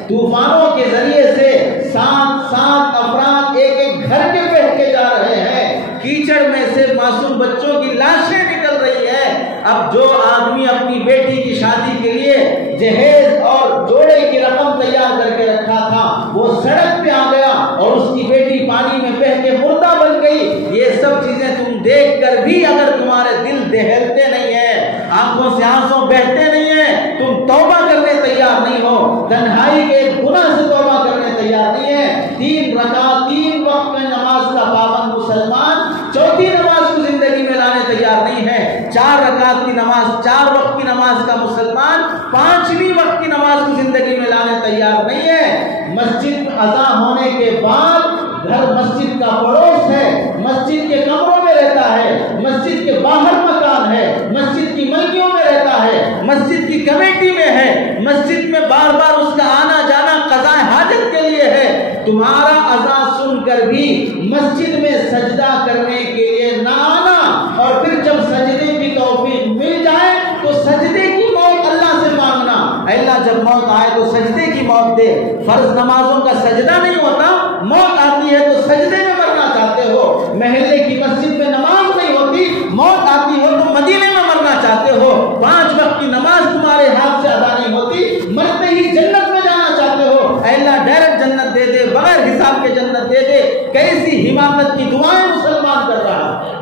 طوفانوں کے ذریعے سے 7 افراد ایک گھر کے بہہ کے جا رہے ہیں، کیچڑ میں سے معصوم بچوں کی لاشیں نکل رہی ہے۔ اب جو آدمی اپنی بیٹی کی شادی کے لیے جہیز اور جوڑے کی رقم تیار کر کے رکھا تھا، وہ سڑک پہ آ گیا اور اس کی بیٹی پانی میں بہہ کے مردہ بن گئی۔ یہ سب چیزیں تم دیکھ کر بھی اگر تمہارے دل دہلتے نہیں ہیں، آنکھوں سے آنسو بہتے نہیں ہیں، تم توبہ کرنے تیار نہیں ہو، تنہائی کے گناہ سے توبہ کرنے تیار نہیں ہے، 3 رکعت 3 وقت میں نماز کا پابند مسلمان چوتھی نماز کو زندگی میں لانے تیار نہیں ہے، 4 رکعت کی نماز 4 وقت کی نماز کا مسلمان 5ویں وقت کی نماز کو زندگی میں لانے تیار نہیں ہے، مسجد میں اذان ہونے کے بعد گھر مسجد کا پڑوس ہے، مسجد کے کمروں میں رہتا ہے، مسجد کے باہر مکان ہے، مسجد کی ملکیوں میں رہتا ہے، مسجد کی کمیٹی میں ہے، مسجد میں بار بار اس کا آنا جانا قضاء حاجت کے لیے ہے، تمہارا اذان سن کر بھی مسجد میں سجدہ کرنے کے لیے نہ آنا، اور پھر جب سجدے کی توفیق مل جائے تو سجدے کی موت اللہ سے مانگنا، اے اللہ جب موت آئے تو سجدے کی موت دے۔ فرض نمازوں کا سجدہ نہیں ہوتا، موت آتی ہے تو سجدے میں مرنا چاہتے ہو، محلے کی مسجد میں نماز نہیں ہوتی، موت آتی ہو تو مدینے میں مرنا چاہتے ہو، 5 وقت کی نماز تمہارے ہاتھ سے ادا نہیں ہوتی، مرتے ہی جنت میں جانا چاہتے ہو، اے اللہ ڈائریکٹ جنت دے دے، بغیر حساب کے جنت دے دے، کیسی حماقت کی دعائیں مسلمان کر رہا ہے۔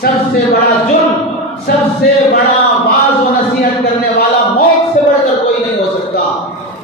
سب سے بڑا جرم، سب سے بڑا واعظ و نصیحت کرنے والا موت سے بڑھ کر کوئی نہیں ہو سکتا۔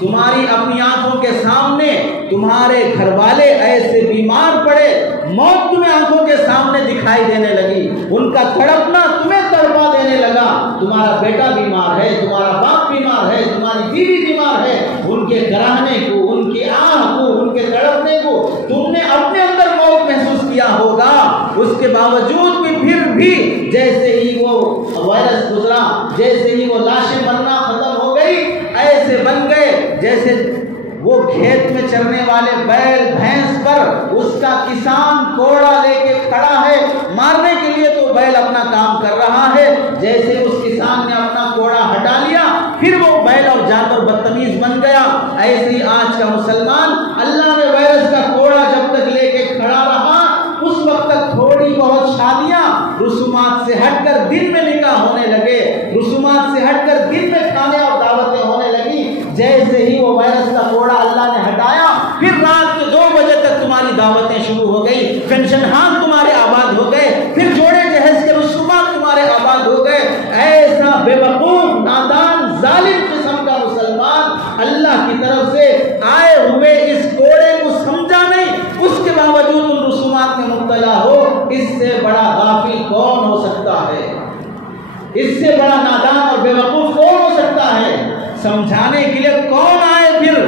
تمہاری اپنی آنکھوں کے سامنے تمہارے گھر والے ایسے بیمار پڑے، موت تمہیں آنکھوں کے سامنے دکھائی دینے لگی، ان کا تڑپنا تمہیں تڑپا دینے لگا، تمہارا بیٹا بیمار ہے، تمہارا باپ بیمار ہے، تمہاری بیوی بیمار ہے، ان کے کراہنے کو، ان کی آہ کو، ان کے تڑپنے کو تم نے اپنے اندر موت محسوس کیا ہوگا، اس کے باوجود بھی پھر بھی جیسے ہی وہ وائرس گزرا، جیسے ہی وہ لاشیں مرنا ختم ہو گئی، ایسے بن گئے جیسے وہ کھیت میں چرنے والے بیل بھینس پر اس کا کسان کوڑا لے کے کھڑا ہے، مارنے کے لیے تو بیل اپنا کام کر رہا ہے، جیسے اس کسان نے اپنا کوڑا ہٹا لیا پھر وہ بیل اور جانور بدتمیز بن گیا، ایسے ہی آج کا مسلمان اللہ نے وائرس کا کوڑا جب تک لے کے کھڑا رہا اس وقت تک تھوڑی بہت شادیاں رسومات سے ہٹ کر دن میں نکاح ہونے لگے، رسومات سے ہٹ کر دن میں کھانے اور دعوتیں ہونے لگی، جیسے ہی وہ وائرس کا کوڑا اللہ نے ہٹایا پھر رات کے 2 بجے تک تمہاری دعوتیں شروع ہو گئی، پینشن ہاں تمہارے آباد ہو گئے، پھر جوڑے جہیز کے رسومات تمہارے آباد ہو گئے۔ ایسا بے وقوف نادان ظالم قسم کا مسلمان اللہ کی طرف سے آئے ہوئے اس کوڑے کو سمجھا نہیں، اس کے باوجود ان رسومات میں مبتلا ہو، اس سے بڑا غافل کون ہو سکتا ہے؟ اس سے بڑا نادان اور بے وقوف کون ہو سکتا ہے؟ سمجھانے کے لیے کون آئے؟ پھر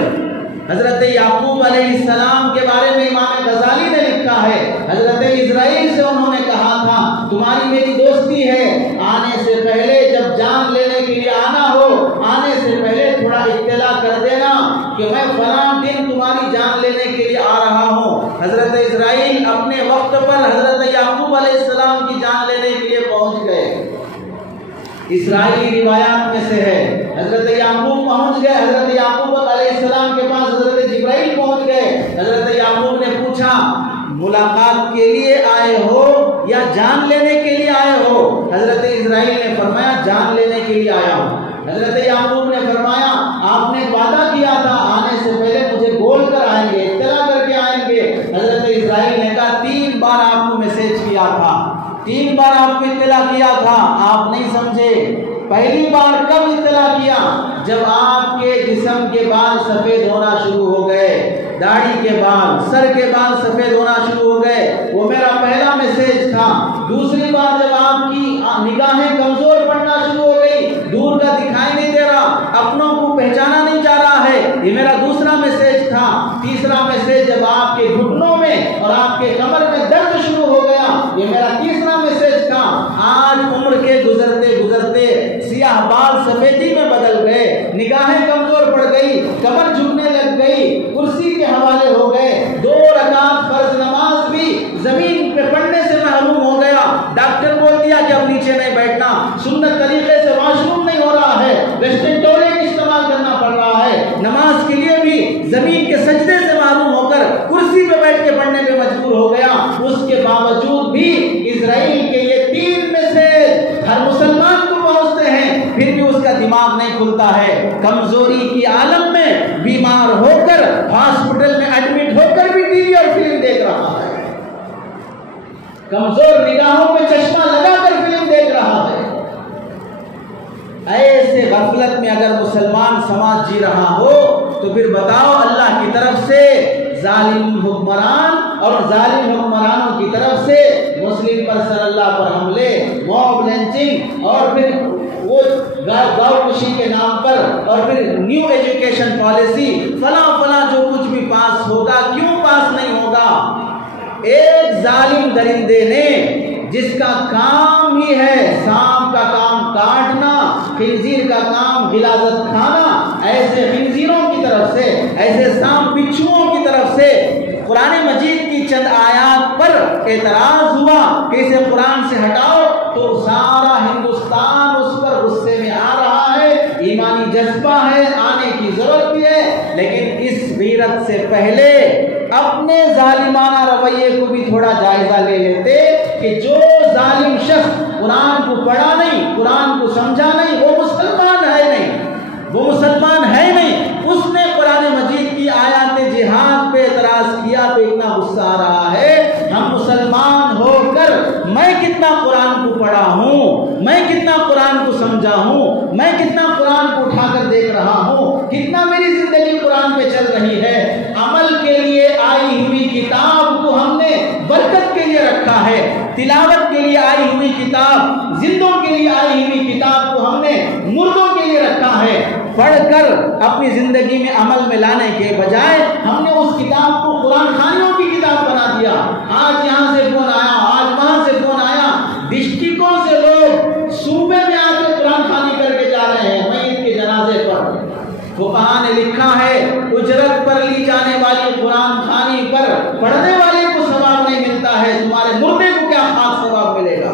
حضرت یعقوب علیہ السلام کے بارے میں امام غزالی نے لکھا ہے، حضرت اسرائیل سے انہوں نے کہا تھا تمہاری میری دوستی ہے، آنے سے پہلے جب جان لینے کے لیے آنا ہو، آنے سے پہلے تھوڑا اطلاع کر دینا کہ میں فلاں دن تمہاری جان لینے کے لیے آ رہا ہوں۔ حضرت اسرائیل اپنے وقت پر حضرت یعقوب علیہ السلام کی جان لینے کے لیے پہنچ گئے۔ اسرائیلی روایات میں سے ہے حضرت یعقوب پہنچ گئے، حضرت یعقوب علیہ السلام کے پاس حضرت جبرائیل پہنچ گئے، حضرت یعقوب نے پوچھا ملاقات کے لیے آئے ہو یا جان لینے کے لیے آئے ہو؟ حضرت اسرائیل نے فرمایا جان لینے کے لیے آیا ہوں۔ حضرت یعقوب نے فرمایا آپ نے وعدہ کیا تھا آنے سے پہلے مجھے بول کر آئیں گے، اطلاع کر کے آئیں گے۔ حضرت اسرائیل نے کہا 3 بار آپ کو میسج کیا تھا، 3 بار آپ کو اطلاع کیا تھا، آپ نہیں سمجھے۔ پہلی بار کب اطلاع کیا؟ جب آپ کے جسم کے بال سفید ہونا شروع ہو گئے، داڑھی کے بال، سر کے بال سفید ہونا شروع ہو گئے، وہ میرا پہلا میسج تھا۔ دوسری بار جب آپ کی نگاہیں کمزور پڑنا شروع ہو گئی، دور کا دکھائی نہیں دے رہا، اپنوں کو پہچانا نہیں جا رہا ہے، یہ میرا دوسرا میسج تھا۔ تیسرا میسج جب آپ کے گھٹنوں میں اور آپ کے کمر میں درد شروع ہو گیا، یہ میرا تیسرا میسج تھا۔ آج عمر کے گزرتے گزرتے سیاہ بال سفیدی میں بدل گئے، نگاہیں کمزور پڑ گئی، کمر جھکنے لگ گئی، کرسی کے حوالے ہو گئے، 2 رکعت فرض نماز بھی زمین پہ پڑھنے سے محروم ہو گیا۔ ڈاکٹر بول دیا کہ اب نیچے نہیں بیٹھنا، سنت طریقے سے واش روم نہیں ہو رہا ہے، ویسٹرن ٹوائلٹ استعمال کرنا پڑ رہا ہے، نماز کے لیے بھی زمین کے سجدے سے محروم ہو کر کرسی پہ بیٹھ کے پڑھنے پہ مجبور ہو گیا۔ اس کے باوجود بھی اسرائیل کے یہ 3 میسج ہر مسلمان کو پہنچتے ہیں، پھر بھی اس کا دماغ نہیں کھلتا ہے، کمزوری کی عالم میں بیمار ہو کر ہاسپٹل میں ایڈمٹ ہو کر بھی ٹی وی اور فلم دیکھ رہا ہے، کمزور نگاہوں پہ چشمہ لگا کر فلم دیکھ رہا ہے۔ ایسے غفلت میں اگر مسلمان سماج جی رہا ہو تو پھر بتاؤ اللہ کی طرف سے ظالم حکمران اور ظالم حکمرانوں کی طرف سے مسلم پر صلی اللہ پر حملے، موب لنچنگ، اور پھر وہ گاؤں کشی کے نام پر، اور پھر نیو ایجوکیشن پالیسی، فلاں جو کچھ بھی پاس ہوگا، کیوں پاس نہیں ہوگا؟ ایک ظالم درندے نے جس کا کام ہی ہے سانپ کا کام کاٹنا، خنزیر کا کام غلاظت کھانا، ایسے خنزیروں کی طرف سے، ایسے سانپ بچھوؤں کی طرف سے قرآن مجید کی چند آیات پر اعتراض ہوا کہ اسے قرآن سے ہٹاؤ، تو سارا ہندوستان اس پر غصے میں آ رہا ہے۔ ایمانی جذبہ ہے، آنے کی ضرورت بھی ہے، لیکن اس غیرت سے پہلے اپنے ظالمانہ رویے کو بھی تھوڑا جائزہ لے لیتے کہ جو ظالم شخص قرآن کو پڑھا نہیں، قرآن کو سمجھا نہیں، وہ مسلمان ہے نہیں، وہ مسلمان ہے نہیں۔ اس نے قرآن مجید کی آیات جہاد پہ اعتراض کیا تو اتنا غصہ آ رہا ہے۔ ہم مسلمان ہو کر میں کتنا قرآن کو پڑھا ہوں، میں کتنا قرآن کو سمجھا ہوں، میں کتنا قرآن کو اٹھا کر دیکھ رہا ہوں، کتنا میری زندگی قرآن پہ چل رہی ہے۔ عمل کے لیے آئی ہوئی کتاب کو ہم نے برکت کے لیے رکھا ہے، تلاوت کے لیے آئی ہوئی کتاب، زندوں کے لیے آئی ہوئی کتاب کو ہم نے مردوں کے لیے رکھا ہے۔ پڑھ کر اپنی زندگی میں عمل میں لانے کے بجائے ہم نے اس کتاب کو قرآن خانیوں کی کتاب بنا دیا۔ آج یہاں سے فون آیا، آج وہاں سے فون آیا، ڈسٹرکوں سے لوگ صوبے میں آ کے قرآن خوانی کر کے جا رہے ہیں میت کے جنازے پر۔ فقہا نے لکھا ہے اجرت پر لی جانے والی قرآن خوانی پر پڑھنے والے کو ثواب نہیں ملتا ہے، تمہارے مردے کو کیا خاص ثواب ملے گا۔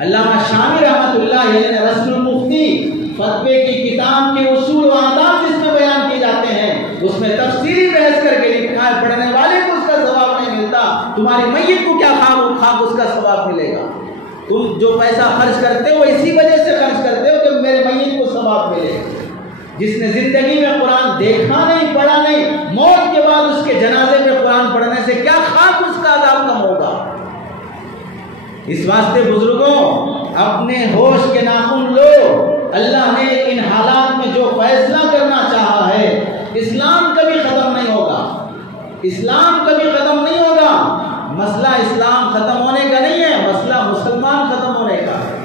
علامہ شامی رحمۃ اللہ علیہ نے رسم المفتی فتوے کی کتاب کے اصول و آداب جس میں بیان کیے جاتے ہیں، اس میں تفصیلی بحث کر کے لکھا ہے پڑھنے والے کو اس کا ثواب نہیں ملتا، تمہاری میت کو کیا خاک اس کا ثواب ملے گا۔ تم جو پیسہ خرچ کرتے ہو اسی وجہ سے خرچ کرتے ہو کہ میرے میت کو ثواب ملے گا۔ جس نے زندگی میں قرآن دیکھا نہیں، پڑھا نہیں، موت کے بعد اس کے جنازے میں قرآن پڑھنے سے کیا خاک اس کا عذاب کم ہوگا۔ اس واسطے بزرگوں اپنے ہوش کے ناخن لو۔ اللہ نے ان حالات میں جو فیصلہ کرنا چاہا ہے، اسلام کبھی ختم نہیں ہوگا، اسلام کبھی ختم نہیں ہوگا۔ مسئلہ اسلام ختم ہونے کا نہیں ہے، مسئلہ مسلمان ختم ہونے کا ہے۔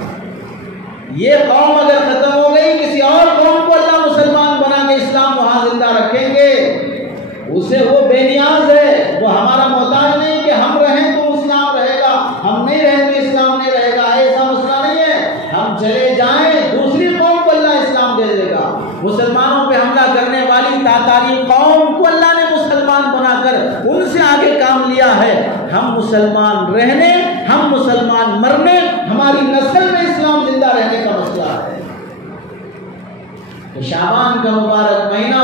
یہ قوم اگر ختم ہو گئی، کسی اور قوم کو اللہ مسلمان بنا کے اسلام وہاں زندہ رکھیں گے، اسے وہ بے نیاز ہے، وہ ہمارا محتاج نہیں کہ ہم رہیں تو اسلام رہے گا، ہم نہیں رہیں تو اسلام نہیں رہے گا، ایسا مسئلہ نہیں ہے۔ ہم چلے جائیں دوسری قوم کو اللہ اسلام دے دے گا۔ مسلمانوں پہ حملہ کرنے والی تاتاری قوم کو اللہ نے مسلمان بنا کر ان سے آگے کام لیا ہے۔ ہم مسلمان رہنے، ہم مسلمان مرنے، ہماری نسل میں اسلام زندہ رہنے کا مسئلہ ہے۔ تو شعبان کا مبارک مہینہ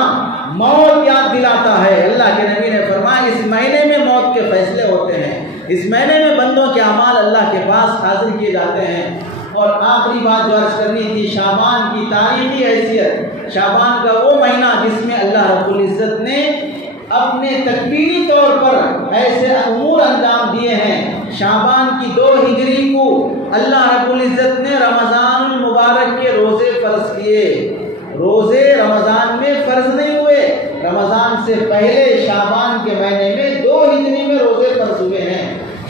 موت یاد دلاتا ہے۔ اللہ کے نبی نے فرمایا اس مہینے میں موت کے فیصلے ہوتے ہیں، اس مہینے میں بندوں پاس حاضر کیے جاتے ہیں۔ اور آخری بات جو عرض کرنی تھی، شعبان کی تاریخی حیثیت، شعبان کا وہ مہینہ جس میں اللہ رب العزت نے اپنے تکوینی طور پر ایسے امور انجام دیے ہیں۔ شعبان کی 2 ہجری کو اللہ رب العزت نے رمضان المبارک کے روزے فرض کیے۔ روزے رمضان میں فرض نہیں ہوئے، رمضان سے پہلے شعبان کے مہینے میں 2 ہجری میں روزے فرض ہوئے ہیں۔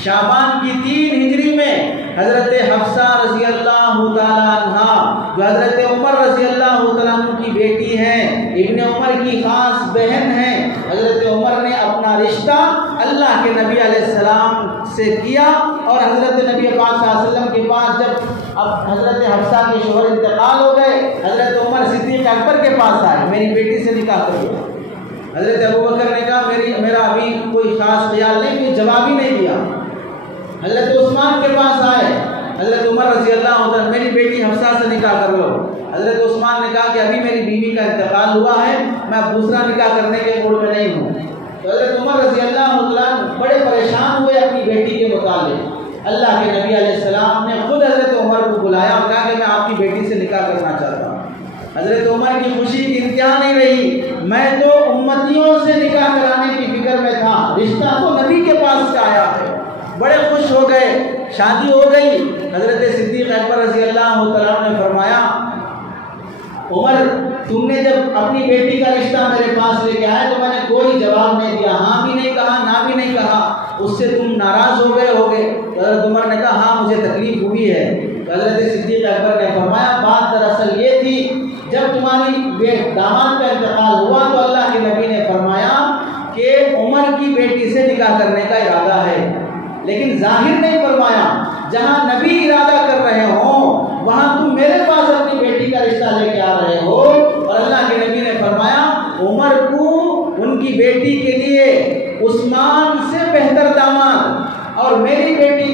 شعبان کی 3 ہجری میں حضرت حفصہ رضی اللہ تعالیٰ عنہ جو حضرت عمر رضی اللہ تعالیٰ عنہ کی بیٹی ہیں، ابن عمر کی خاص بہن ہیں، حضرت عمر نے اپنا رشتہ اللہ کے نبی علیہ السلام سے کیا، اور حضرت نبی پاک صلی اللہ علیہ وسلم کے پاس جب اب حضرت حفصہ کے شوہر انتقال ہو گئے، حضرت عمر صدیق اکبر کے پاس آئے، میری بیٹی سے نکاح کرو۔ حضرت ابوبکر نے کہا میرا ابھی کوئی خاص خیال نہیں، کوئی جواب ہی نہیں دیا۔ حضرت عثمان کے پاس آئے، حضرت عمر رضی اللہ عنہ، میری بیٹی حفصہ سے نکاح کر لو۔ حضرت عثمان نے کہا کہ ابھی میری بیوی کا انتقال ہوا ہے، میں دوسرا نکاح کرنے کے موڈ میں نہیں ہوں۔ تو حضرت عمر رضی اللہ عنہ بڑے پریشان ہوئے اپنی بیٹی کے متعلق۔ اللہ کے نبی علیہ السلام نے خود حضرت عمر کو بلایا اور کہا کہ میں آپ کی بیٹی سے نکاح کرنا چاہتا ہوں۔ حضرت عمر کی خوشی کی انتہا نہیں رہی، میں تو امتیوں سے نکاح کرانے کی فکر میں تھا، رشتہ تو نبی کے پاس سے آیا ہے۔ بڑے خوش ہو گئے، شادی ہو گئی۔ حضرت صدیق اکبر رضی اللہ تعالیٰ نے فرمایا، عمر تم نے جب اپنی بیٹی کا رشتہ میرے پاس لے کے آئے تو میں نے کوئی جواب نہیں دیا، ہاں بھی نہیں کہا نہ بھی نہیں کہا، اس سے تم ناراض ہو گئے ہوگے؟ حضرت عمر نے کہا ہاں مجھے تکلیف ہوئی ہے۔ حضرت صدیق اکبر نے فرمایا بات دراصل یہ تھی، جب تمہاری داماد کا انتقال ہوا تو اللہ کے نبی نے فرمایا کہ عمر کی بیٹی سے نکاح کرنے کا ارادہ ہے، لیکن ظاہر نہیں فرمایا۔ جہاں نبی ارادہ کر رہے ہوں وہاں تم میرے پاس اپنی بیٹی کا رشتہ لے کے آ رہے ہو، اور اللہ کے نبی نے فرمایا عمر کو ان کی بیٹی کے لیے عثمان سے بہتر داماد، اور میری بیٹی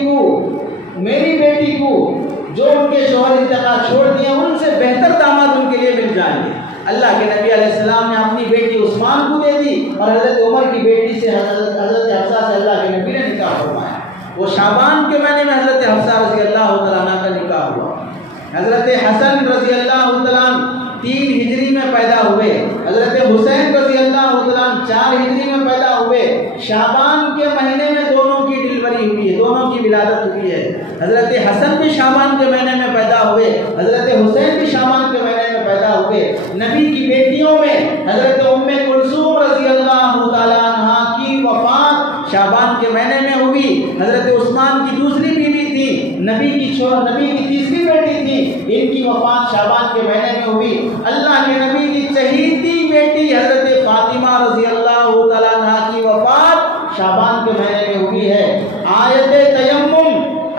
کو جو ان کے شوہر انتقال چھوڑ دیے ان سے بہتر داماد ان کے لیے مل جائیں گے۔ اللہ کے نبی علیہ السلام نے اپنی بیٹی عثمان کو دے دی، اور حضرت عمر کی بیٹی سے حضرت حفصہ سے اللہ کے نبی نے نکاح فرمایا۔ وہ شعبان کے مہینے میں حضرت حفصہ رضی اللہ تعالیٰ عنہ کا نکاح ہوا۔ حضرت حسن رضی اللہ تعالیٰ 3 ہجری میں پیدا ہوئے، حضرت حسین رضی اللہ تعالیٰ 4 ہجری میں پیدا ہوئے۔ شعبان کے مہینے میں دونوں کی ڈلیوری ہوئی ہے، دونوں کی ولادت ہوئی ہے۔ حضرت حسن بھی شعبان کے مہینے میں پیدا ہوئے، حضرت حسین بھی شعبان کے مہینے میں پیدا ہوئے۔ نبی کی بیٹیوں میں حضرت ام کلثوم رضی اللہ تعالیٰ عنہ کی وفات شعبان کے مہینے میں ہوئی۔ حضرت عثمان کی دوسری بیوی تھی، نبی کی تیسری بیٹی تھی، ان کی وفات شعبان کے مہینے میں ہوئی۔ اللہ کے نبی کی چہیتی بیٹی حضرت فاطمہ رضی اللہ تعالیٰ عنہ کی وفات شعبان کے مہینے میں ہوئی ہے۔ آیت تیمم،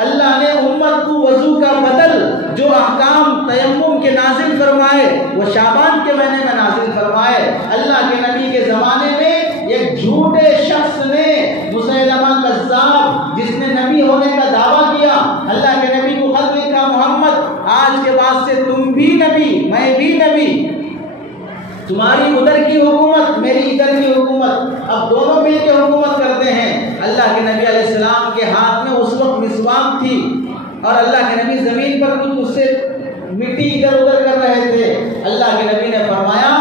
اللہ نے امت کو وضو کا بدل جو احکام تیمم کے نازل فرمائے وہ شعبان کے مہینے میں نازل فرمائے۔ اللہ کے نبی کے زمانے میں ایک جھوٹے شخص نے مسیلمہ کذاب جس نے نبی ہونے کا دعویٰ کیا، اللہ کے نبی کو خط لکھا محمد آج کے بعد سے تم بھی نبی میں بھی نبی، تمہاری ادھر کی حکومت میری ادھر کی حکومت، اب دونوں مل کے حکومت کرتے ہیں۔ اللہ کے نبی علیہ السلام کے ہاتھ میں اس وقت مسواک تھی، اور اللہ کے نبی زمین پر کچھ اس سے مٹی ادھر ادھر کر رہے تھے۔ اللہ کے نبی نے فرمایا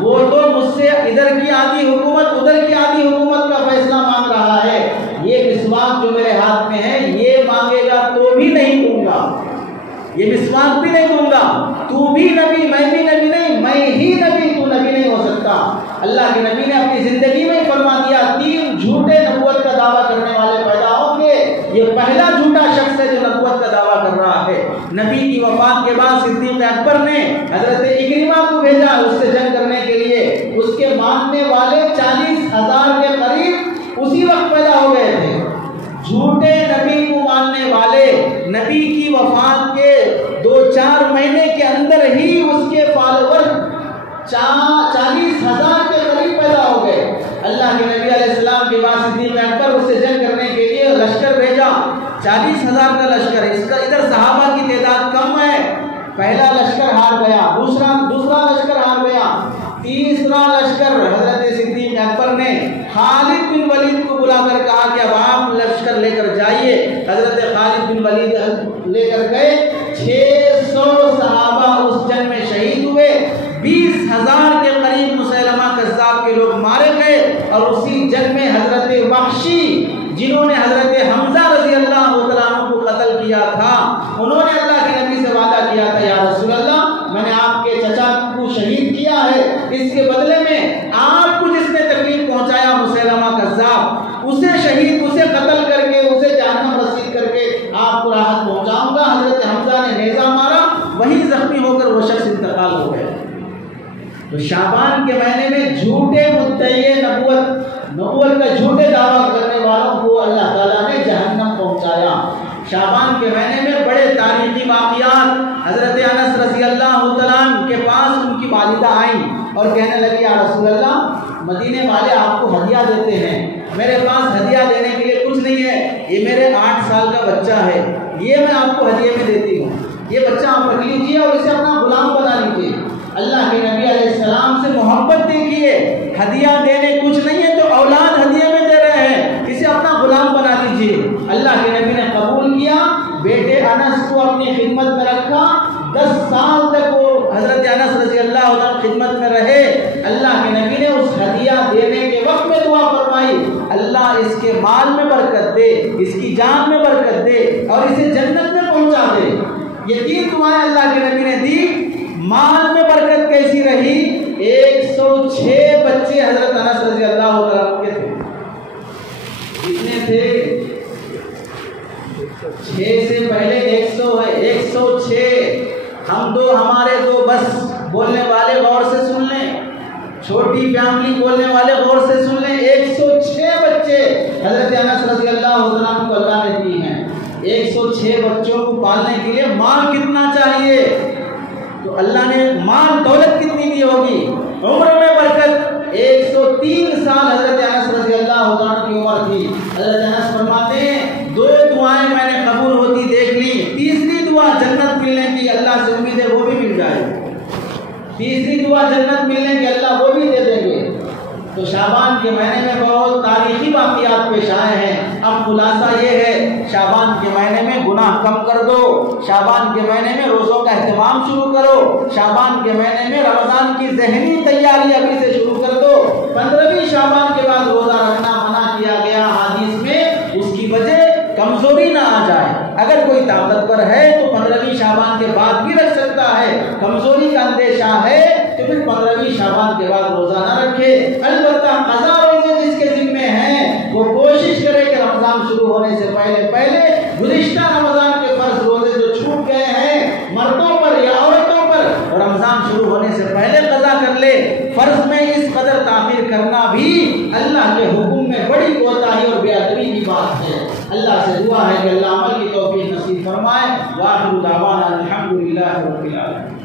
وہ تو مجھ سے ادھر کی آدھی حکومت ادھر کی آدھی حکومت کا فیصلہ مانگ رہا ہے، یہ مسواک جو میرے ہاتھ میں ہے یہ مانگے گا تو بھی نہیں دوں گا، یہ مسواک بھی نہیں دوں گا، تو بھی نبی میں بھی نبی نہیں، میں ہی نبی تو نبی نہیں ہو سکتا۔ اللہ کے نبی نے اپنی زندگی میں فرما دیا 3 جھوٹے نبوت کا دعویٰ کرنے والے پیدا ہوں گے، یہ پہلا جھوٹا شخص ہے جو نبوت کا دعویٰ کر رہا ہے۔ نبی کی وفات کے بعد صدیق اکبر نے حضرت اکرمہ کو بھیجا اس سے جنگ کرنے کے لیے، اس کے ماننے والے 40,000 کے قریب اسی وقت پیدا ہو گئے تھے۔ جھوٹے نبی کو ماننے والے نبی کی وفات کے 2-4 مہینے کے اندر ہی اس کے فالوور 40,000 کے قریب پیدا ہو گئے۔ اللہ کے نبی علیہ السلام کے بعد صدیق اکبر اس سے جنگ کرنے کے لیے لشکر بھیجا، 40,000 کا لشکر، اس کا ادھر صحابہ کی تعداد کم ہے، پہلا لشکر ہار گیا، دوسرا لشکر ہار گیا، تیسرا لشکر حضرت صدیق اکبر نے خالد بن ولید کو بلا کر کہا کہ اب آپ لشکر لے کر جائیے۔ حضرت خالد بن بن ولید لے کر گئے. 600 صحابہ اس جنگ میں شہید ہوئے. 20,000 کے قریب مسیلمہ کذاب کے لوگ مارے گئے. اور اسی جنگ میں حضرت وحشی جنہوں نے حضرت حمزہ رضی اللہ عنہ کو قتل کیا تھا، انہوں نے اللہ کے نبی سے وعدہ کیا تھا، یا رسول اللہ میں نے آپ کے چچا کو شہید کیا ہے، اس کے بدلے میں آپ کو جس نے تکلیف پہنچایا مسیلمہ کذاب، اسے شہید، اسے قتل کر کے، اسے جہنم رسید کر کے آپ کو راحت پہنچاؤں گا. حضرت حمزہ نے نیزہ مارا، وہی زخمی ہو کر وہ شخص انتقال ہو گئے. تو شعبان کے مہینے میں جھوٹے مدعی نبوت کا جھوٹے دعویٰ کرنے والوں کو اللہ تعالیٰ نے جہنم پہنچایا. شعبان کے مہینے میں بڑے تاریخی واقعات. حضرت انس رضی اللہ عنہ کے پاس ان کی والدہ آئیں اور کہنے لگی، یا رسول اللہ مدینے والے آپ کو ہدیہ دیتے ہیں، میرے پاس ہدیہ دینے کے لیے کچھ نہیں ہے، یہ میرے 8 سال کا بچہ ہے، یہ میں آپ کو ہدیے میں دیتی ہوں، یہ بچہ آپ رکھ لیجیے اور اسے اپنا غلام بنا لیجیے. اللہ کے نبی علیہ السلام سے محبت دیکھیے، ہدیہ دینے کچھ نہیں ہے تو اولاد ہدیے میں دے رہے ہیں، اسے اپنا غلام بنا لیجیے. اللہ کے نبی نے قبول کیا، بیٹے انس کو اپنی خدمت میں رکھا. 10 سال تک وہ حضرت انس رضی اللہ عنہ خدمت میں رہے. اللہ کے نبی نے اس ہدیہ دینے کے وقت میں دعا فرمائی، اللہ اس کے مال میں برکت دے، اس کی جان میں برکت دے اور اسے جنت میں پہنچا دے. یہ 3 دعائیں اللہ کے نبی نے دی. مال میں برکت کیسی رہی؟ 106 بچے حضرت انس رضی اللہ عنہ کے تھے. کتنے تھے؟ 6 سے پہلے 100 ہے، 106. ہمارے دو بس بولنے والے غور سے سن لیں، چھوٹی فیملی بولنے والے غور سے سن لیں. 106 بچے حضرت انس رضی اللہ عنہ کو اللہ نے دی ہیں. 106 بچوں کو پالنے کے لیے مال کتنا چاہیے؟ تو اللہ نے مال دولت کتنی دی ہوگی؟ عمر میں برکت. 103 سال حضرت انس رضی اللہ عنہ کی عمر تھی. حضرت انس فرماتے ہیں 2 دعائیں میں نے قبول ہوتی دیکھ لی، تیسری دعا جنت ملنے کی اللہ سے امید ہے وہ بھی مل جائے. تیسری دعا جنت ملنے کی اللہ وہ بھی دے دیں گے. تو شعبان کے مہینے میں بہت تاریخی واقعات پیش آئے ہیں. اب خلاصہ یہ ہے، شعبان کے مہینے میں گناہ کم کر دو، شعبان کے مہینے میں روزوں کا اہتمام شروع کرو، شعبان کے مہینے میں رمضان کی ذہنی تیاری ابھی سے شروع کر دو. 15ویں شعبان کے بعد روزہ رکھنا منع کیا گیا حدیث میں، اس کی وجہ کمزوری نہ آ جائے. اگر کوئی طاقتور ہے تو 15ویں شعبان کے بعد بھی رکھ سکتا ہے، کمزوری کا اندیشہ ہے تو پھر 15ویں شعبان کے بعد روزہ نہ رکھے. البتہ قضا روزے جس کے ذمے ہیں وہ کوشش کرے کہ رمضان شروع ہونے سے پہلے گزشتہ رمضان کے فرض روزے جو چھوٹ گئے ہیں مردوں پر یا عورتوں پر، رمضان شروع ہونے سے پہلے قضا کر لے. فرض میں اس قدر تاخیر کرنا بھی اللہ کے حکم میں بڑی کوتاہی اور بے ادبی کی بات ہے. اللہ سے دعا ہے کہ اللہ عمل کی توفیق نصیب فرمائے. وآخر دعوانا الحمدللہ رب العالمین.